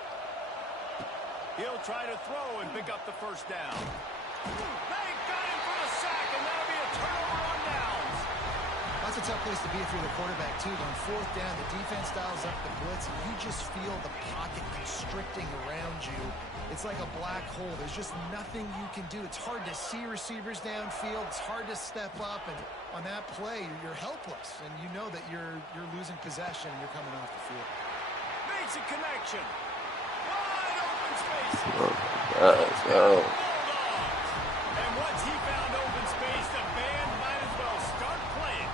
He'll try to throw and pick up the first down. They got him for a sack, and that'll be a turnover on downs. That's a tough place to be if you're the quarterback, too. On 4th down, the defense dials up the blitz, and you just feel the pocket constricting around you. It's like a black hole. There's just nothing you can do. It's hard to see receivers downfield. It's hard to step up, and on that play, you're helpless, and you know that you're losing possession and you're coming off the field. Makes a connection. Wide open space. Oh. And once he found open space, the band might as well start playing.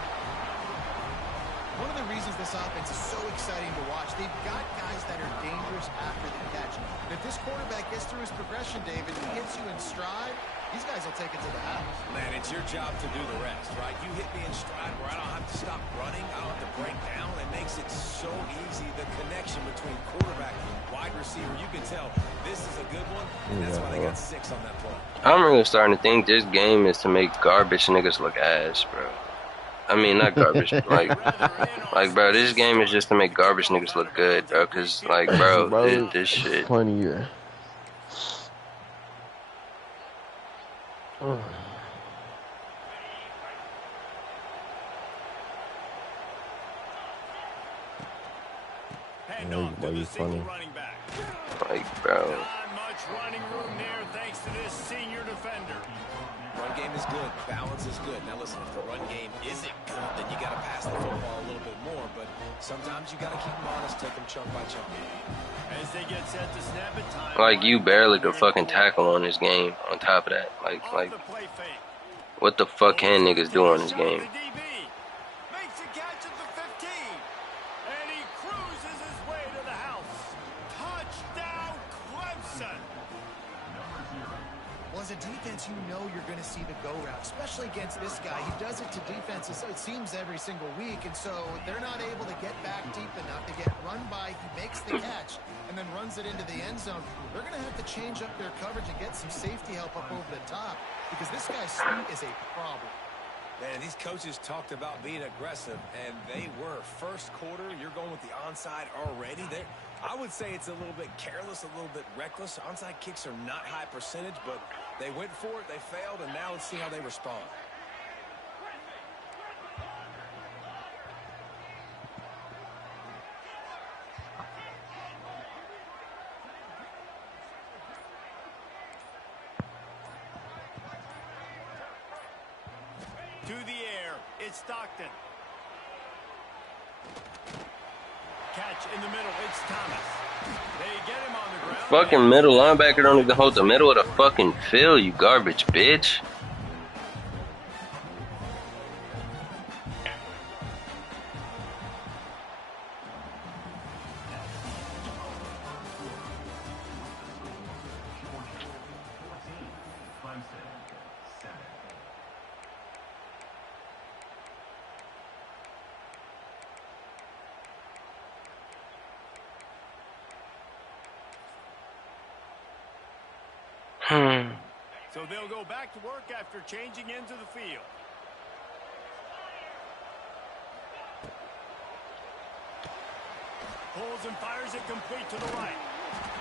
One of the reasons this offense is so exciting to watch, they've got guys that are dangerous after the catch. And if this quarterback gets through his progression, David, he gets you in stride, these guys will take it to the house. Man, it's your job to do the rest, right? You hit me in stride where I don't have to stop running. I don't have to break down. It makes it so easy. The connection between quarterback and wide receiver, you can tell this is a good one, and that's why they got 6 on that play. I'm really starting to think this game is to make garbage niggas look ass, bro. I mean, not garbage. like, bro, this game is just to make garbage niggas look good, bro. Cause, like, bro, this shit. Funny, yeah. Funny. Like, bro. Not much running room there thanks to this senior defender. Run game is good. Balance is good. Now listen, if the run game isn't good, then you got to pass the football a little bit more. But sometimes you got to keep them honest, take them chunk by chunk. As they get set to snap it, time. Like, you barely could fucking tackle on this game. On top of that, like, what the fuck can niggas do on this game? Makes a catch at the 15, and he cruises his way to the house. Touchdown, Clemson. Well, as a defense, you know you're going to see the go route, especially against this guy. He does it to defenses, it seems, every single week, and so they're not able to get back deep enough to get run by. He makes the catch and then runs it into the end zone. They're going to have to change up their coverage and get some safety help up over the top because this guy's speed is a problem. Man, these coaches talked about being aggressive, and they were. First quarter, you're going with the onside already. I would say it's a little bit careless, a little bit reckless. Onside kicks are not high percentage, but they went for it, they failed, and now let's see how they respond. To the air, it's Stockton. Catch in the middle, it's Thomas. They get him on the ground. Fucking middle linebacker don't even hold the middle of the fucking field, you garbage bitch. So they'll go back to work after changing into the field. Pulls and fires it complete to the right.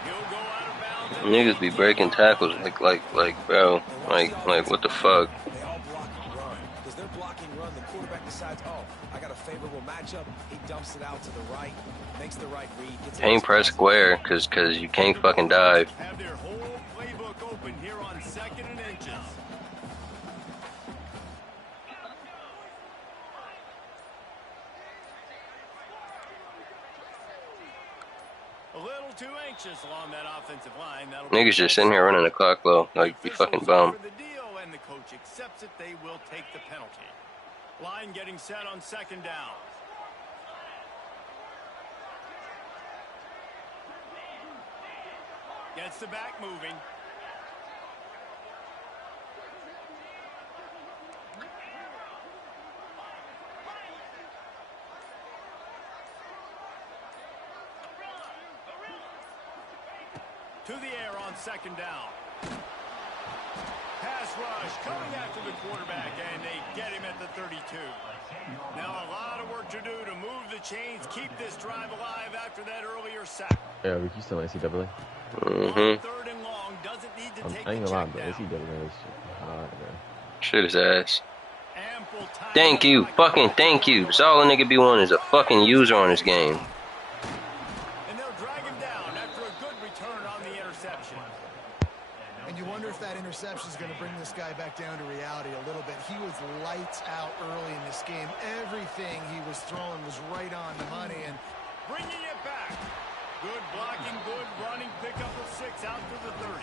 He'll go out of bounds. Niggas be breaking tackles like bro, like what the fuck? They all block and run. Because they're blocking run, the quarterback decides, oh, I got a favorable matchup. He dumps it out to the right, makes the right read. Can't press square cause you can't fucking dive. Have their whole playbook open here on 2nd and inches. A little too anxious along that offensive line. Niggas just sitting here running the clock low, like be fucking bum. The deal, and the coach accepts it. They will take the penalty. Line getting set on 2nd down. Gets the back moving. To the air on 2nd down. Pass rush coming after the quarterback, and they get him at the 32. Now a lot of work to do to move the chains, keep this drive alive after that earlier sack. Yeah, Ricky still in NCAA. Mm-hmm. 3rd and long, doesn't need to take I ain't the gonna lie, check but down. NCAA is hard, man. Shit his ass. Ample time. Thank you, fucking thank you. That's all a nigga be wanting is a fucking user on this game. And they'll drag him down after a good return on the interception. And you wonder if that interception is going to bring this guy back down to reality a little bit. He was lights out early in this game. Everything he was throwing was right on the money. And Bringing it back. Good blocking, good running, pick up of 6 out to the 30.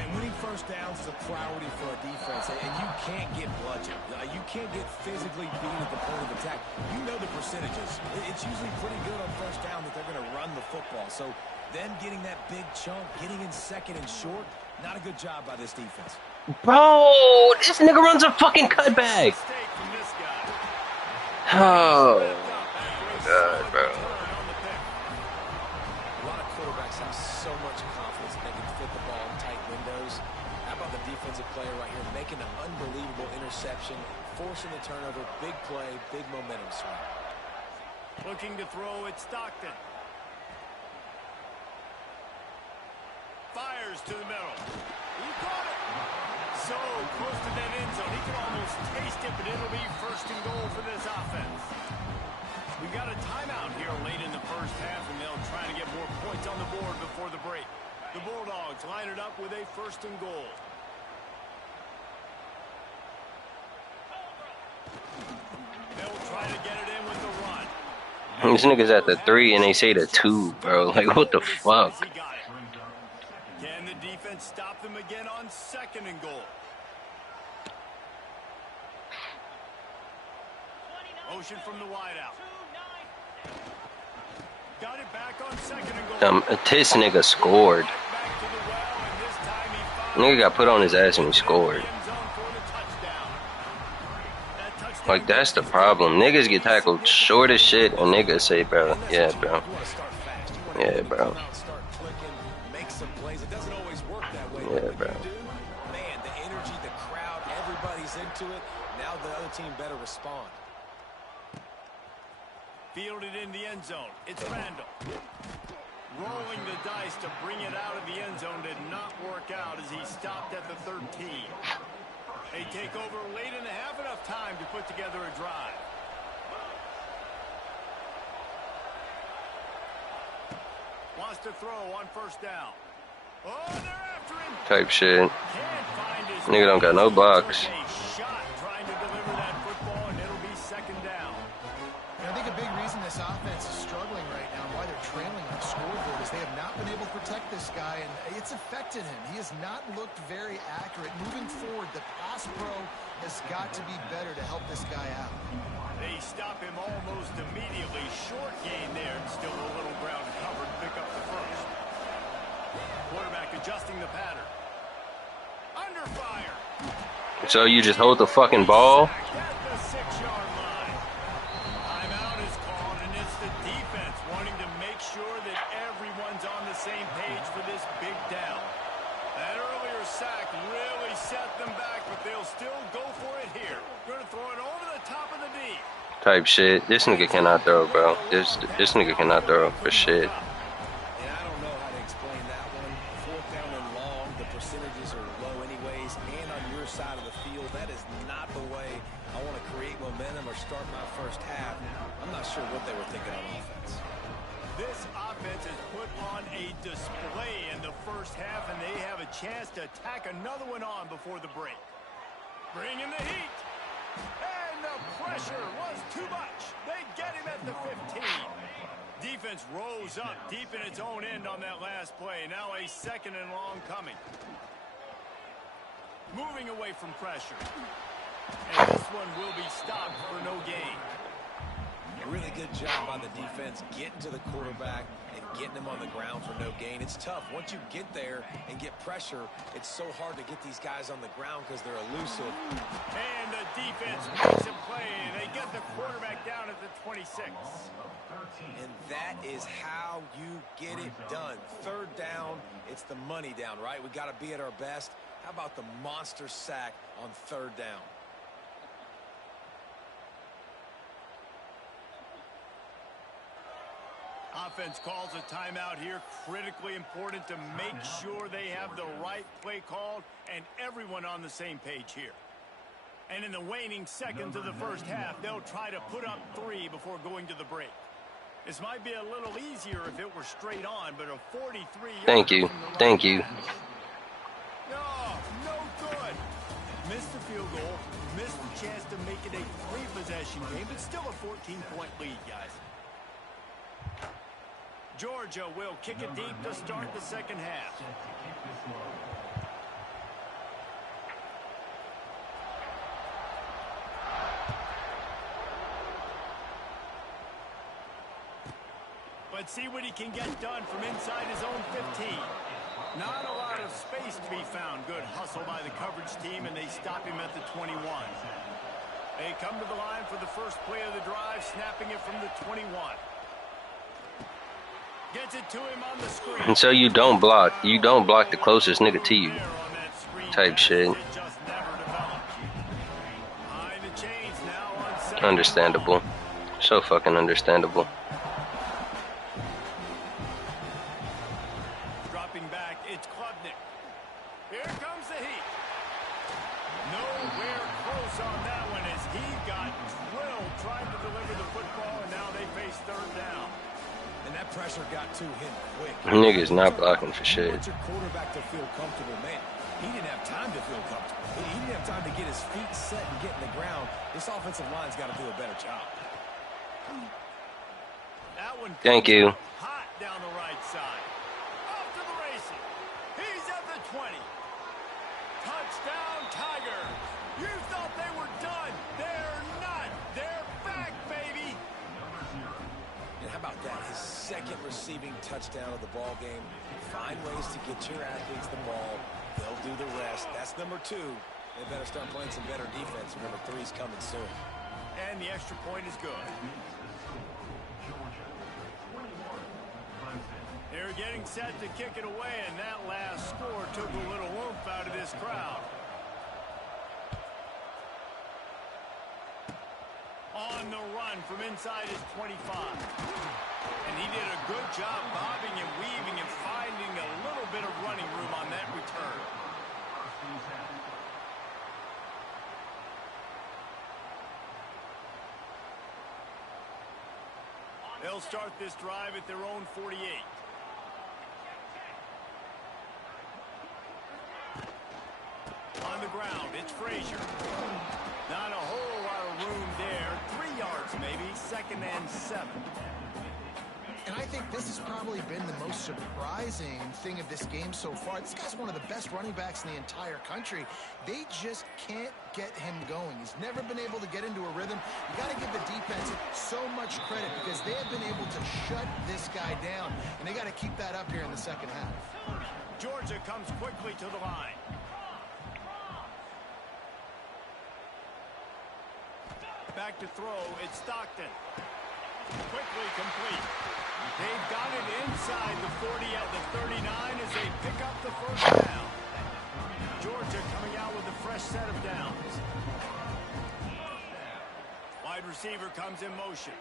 And winning first downs is a priority for a defense, and you can't get bludgeoned. You can't get physically beaten at the point of attack. You know the percentages. It's usually pretty good on first down that they're going to run the football. So then getting that big chunk, getting in 2nd and short, Not a good job by this defense. Bro, this nigga runs a fucking cutback. Oh, my God, bro. A lot of quarterbacks have so much confidence they can fit the ball in tight windows. How about the defensive player right here making an unbelievable interception, forcing the turnover, big play, big momentum swing. Looking to throw at Stockton. Fires to the middle. He caught it. So close to that end zone. He can almost taste it, but it'll be first and goal for this offense. We got a timeout here late in the first half, and they'll try to get more points on the board before the break. The Bulldogs line it up with a first and goal. They'll try to get it in with the run. These niggas at the 3 and they say the 2, bro. Like, what the fuck? Can the defense stop them again on second and goal? Motion from the wideout. Got it back on second and goal. This nigga scored. Nigga got put on his ass and he scored. Like, that's the problem. Niggas get tackled short as shit and niggas say, bro, yeah, bro. Yeah, bro. Yeah, bro. Man, the energy, the crowd, everybody's into it. Now the other team better respond. Fielded in the end zone. It's Randall. Rolling the dice to bring it out of the end zone did not work out as he stopped at the 13. They take over late in the half, enough time to put together a drive. Wants to throw on first down. Oh, they're after him. Type shit. Nigga don't got no blocks. Trying to deliver that football, and it'll be second down. I think a big reason this offense is struggling right now, and why they're trailing on the scoreboard, is they have not been able to protect this guy, and it's affected him. He has not looked very accurate. Moving forward, the pass pro has got to be better to help this guy out. They stop him almost immediately. Short gain there, and still a little ground covered. Pick up the first. Quarterback adjusting the pattern. Under fire. So you just hold the fucking ball? At the 6-yard line. Timeout is called, and it's the defense wanting to make sure that everyone's on the same page for this big down. That earlier sack really set them back, but they'll still go for it here. Going to throw it over the top of the knee. Type shit. This nigga cannot throw, bro. This nigga cannot throw for shit. And I don't know how to explain that one. Fourth down and long, the percentages are low anyways, and on your side of the field, that is not the way I want to create momentum or start my first half. I'm not sure what they were thinking on offense. This offense has put on a display in the first half, and they have a chance to tack another one on before the break. Bring in the heat. And the pressure was too much. They get him at the 15. Defense rose up deep in its own end on that last play. Now a second and long coming. Moving away from pressure. And this one will be stopped for no gain. Really good job by the defense getting to the quarterback and getting him on the ground for no gain. It's tough. Once you get there and get pressure, it's so hard to get these guys on the ground because they're elusive. And the defense makes a play. They get the quarterback down at the 26. And that is how you get it done. Third down, it's the money down, right? We got to be at our best. How about the monster sack on third down? Offense calls a timeout here. Critically important to make sure they have the right play called and everyone on the same page here. And in the waning seconds of the first half, they'll try to put up 3 before going to the break. This might be a little easier if it were straight on, but a 43. Thank you. Thank you. No good. Missed the field goal. Missed the chance to make it a 3-possession game, but still a 14-point lead, guys. Georgia will kick it deep to start the second half. Let's see what he can get done from inside his own 15. Not a lot of space to be found. Good hustle by the coverage team, and they stop him at the 21. They come to the line for the first play of the drive, snapping it from the 21. Gets it to him on the screen. And so you don't block. You don't block the closest nigga to you. Type shit. Understandable. So fucking understandable. Dropping back, it's Klubnik. Here comes the heat. Nowhere close on that one as he got drilled trying to deliver the football, and now they face third down. And that pressure got to him quick. Nigga's not blocking for shit. Wants your quarterback to feel comfortable, man. He didn't have time to feel comfortable. He didn't have time to get his feet set and get in the ground. This offensive line's got to do a better job. That one Thank you. Hot down the right side. Off to the races. He's at the 20. Touchdown, Tigers. You thought they were done. They're not. They're back, baby. And how about that? His second receiving touchdown of the ball game. Find ways to get your athletes the ball. They'll do the rest. That's number 2. They better start playing some better defense. Number 3's coming soon. And the extra point is good. They're getting set to kick it away, and that last score took a little oomph out of this crowd. On the run from inside his 25. And he did a good job bobbing and weaving and finding a little bit of running room on that return. They'll start this drive at their own 48. On the ground, it's Frazier. Not a whole lot of room there. 3 yards maybe, 2nd and 7. And I think this has probably been the most surprising thing of this game so far. This guy's one of the best running backs in the entire country. They just can't get him going. He's never been able to get into a rhythm. You got to give the defense so much credit because they have been able to shut this guy down, and they got to keep that up here in the second half. Georgia comes quickly to the line. Back to throw, it's Stockton. Quickly complete. They've got it inside the 40 at the 39 as they pick up the first down. Georgia coming out with a fresh set of downs. Wide receiver comes in motion.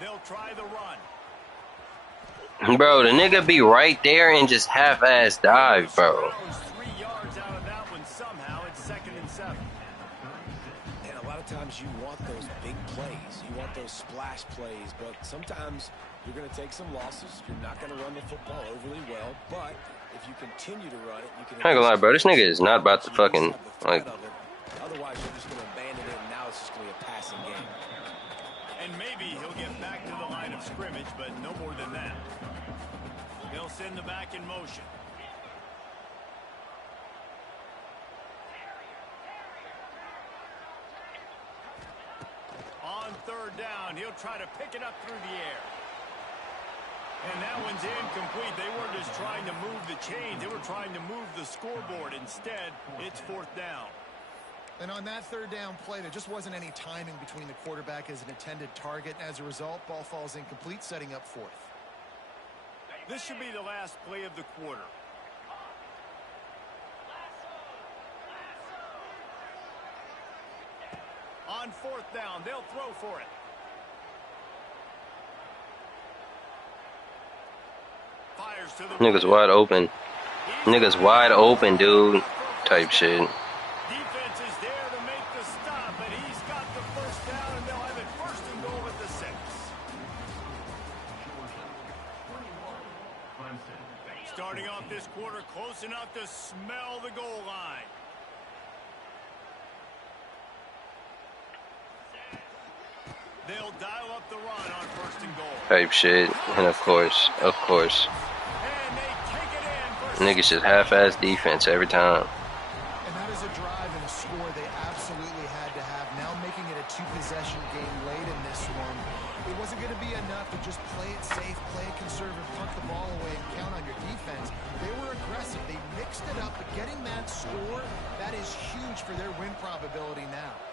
They'll try the run. Bro, the nigga be right there and just half-ass dive, bro. 3 yards out of that one somehow. It's 2nd and 7. And a lot of times you want those big plays. You want those splash plays. But sometimes you're going to take some losses. You're not going to run the football overly well. But if you continue to run it, you can... I ain't gonna lie, bro. This nigga is not about to fucking, like... Otherwise, you're just going to abandon it, and now it's just going to be a passing game. And maybe he'll get back to the line of scrimmage, but no more than that. They'll send the back in motion. On 3rd down, he'll try to pick it up through the air. And that one's incomplete. They weren't just trying to move the chains. They were trying to move the scoreboard. Instead, it's 4th down. And on that 3rd down play, there just wasn't any timing between the quarterback as an intended target. As a result, ball falls incomplete, setting up 4th. This should be the last play of the quarter. On 4th down, they'll throw for it. Fires to the Niggas wide open. Niggas wide open, dude. Type shit. Defense is there to make the stop, but he's got the first down, and they'll have it 1st and goal at the 6. Starting off this quarter close enough to smell the goal line. They'll dial up the run on 1st and goal. Type shit. And of course. And they take it in. Niggas just half-ass defense every time. And that is a drive and a score they absolutely had to have. Now making it a 2-possession game late in this one. It wasn't going to be enough to just play it safe, play it conservative, punt the ball away, and count on your defense. They were aggressive. They mixed it up, but getting that score, that is huge for their win probability now.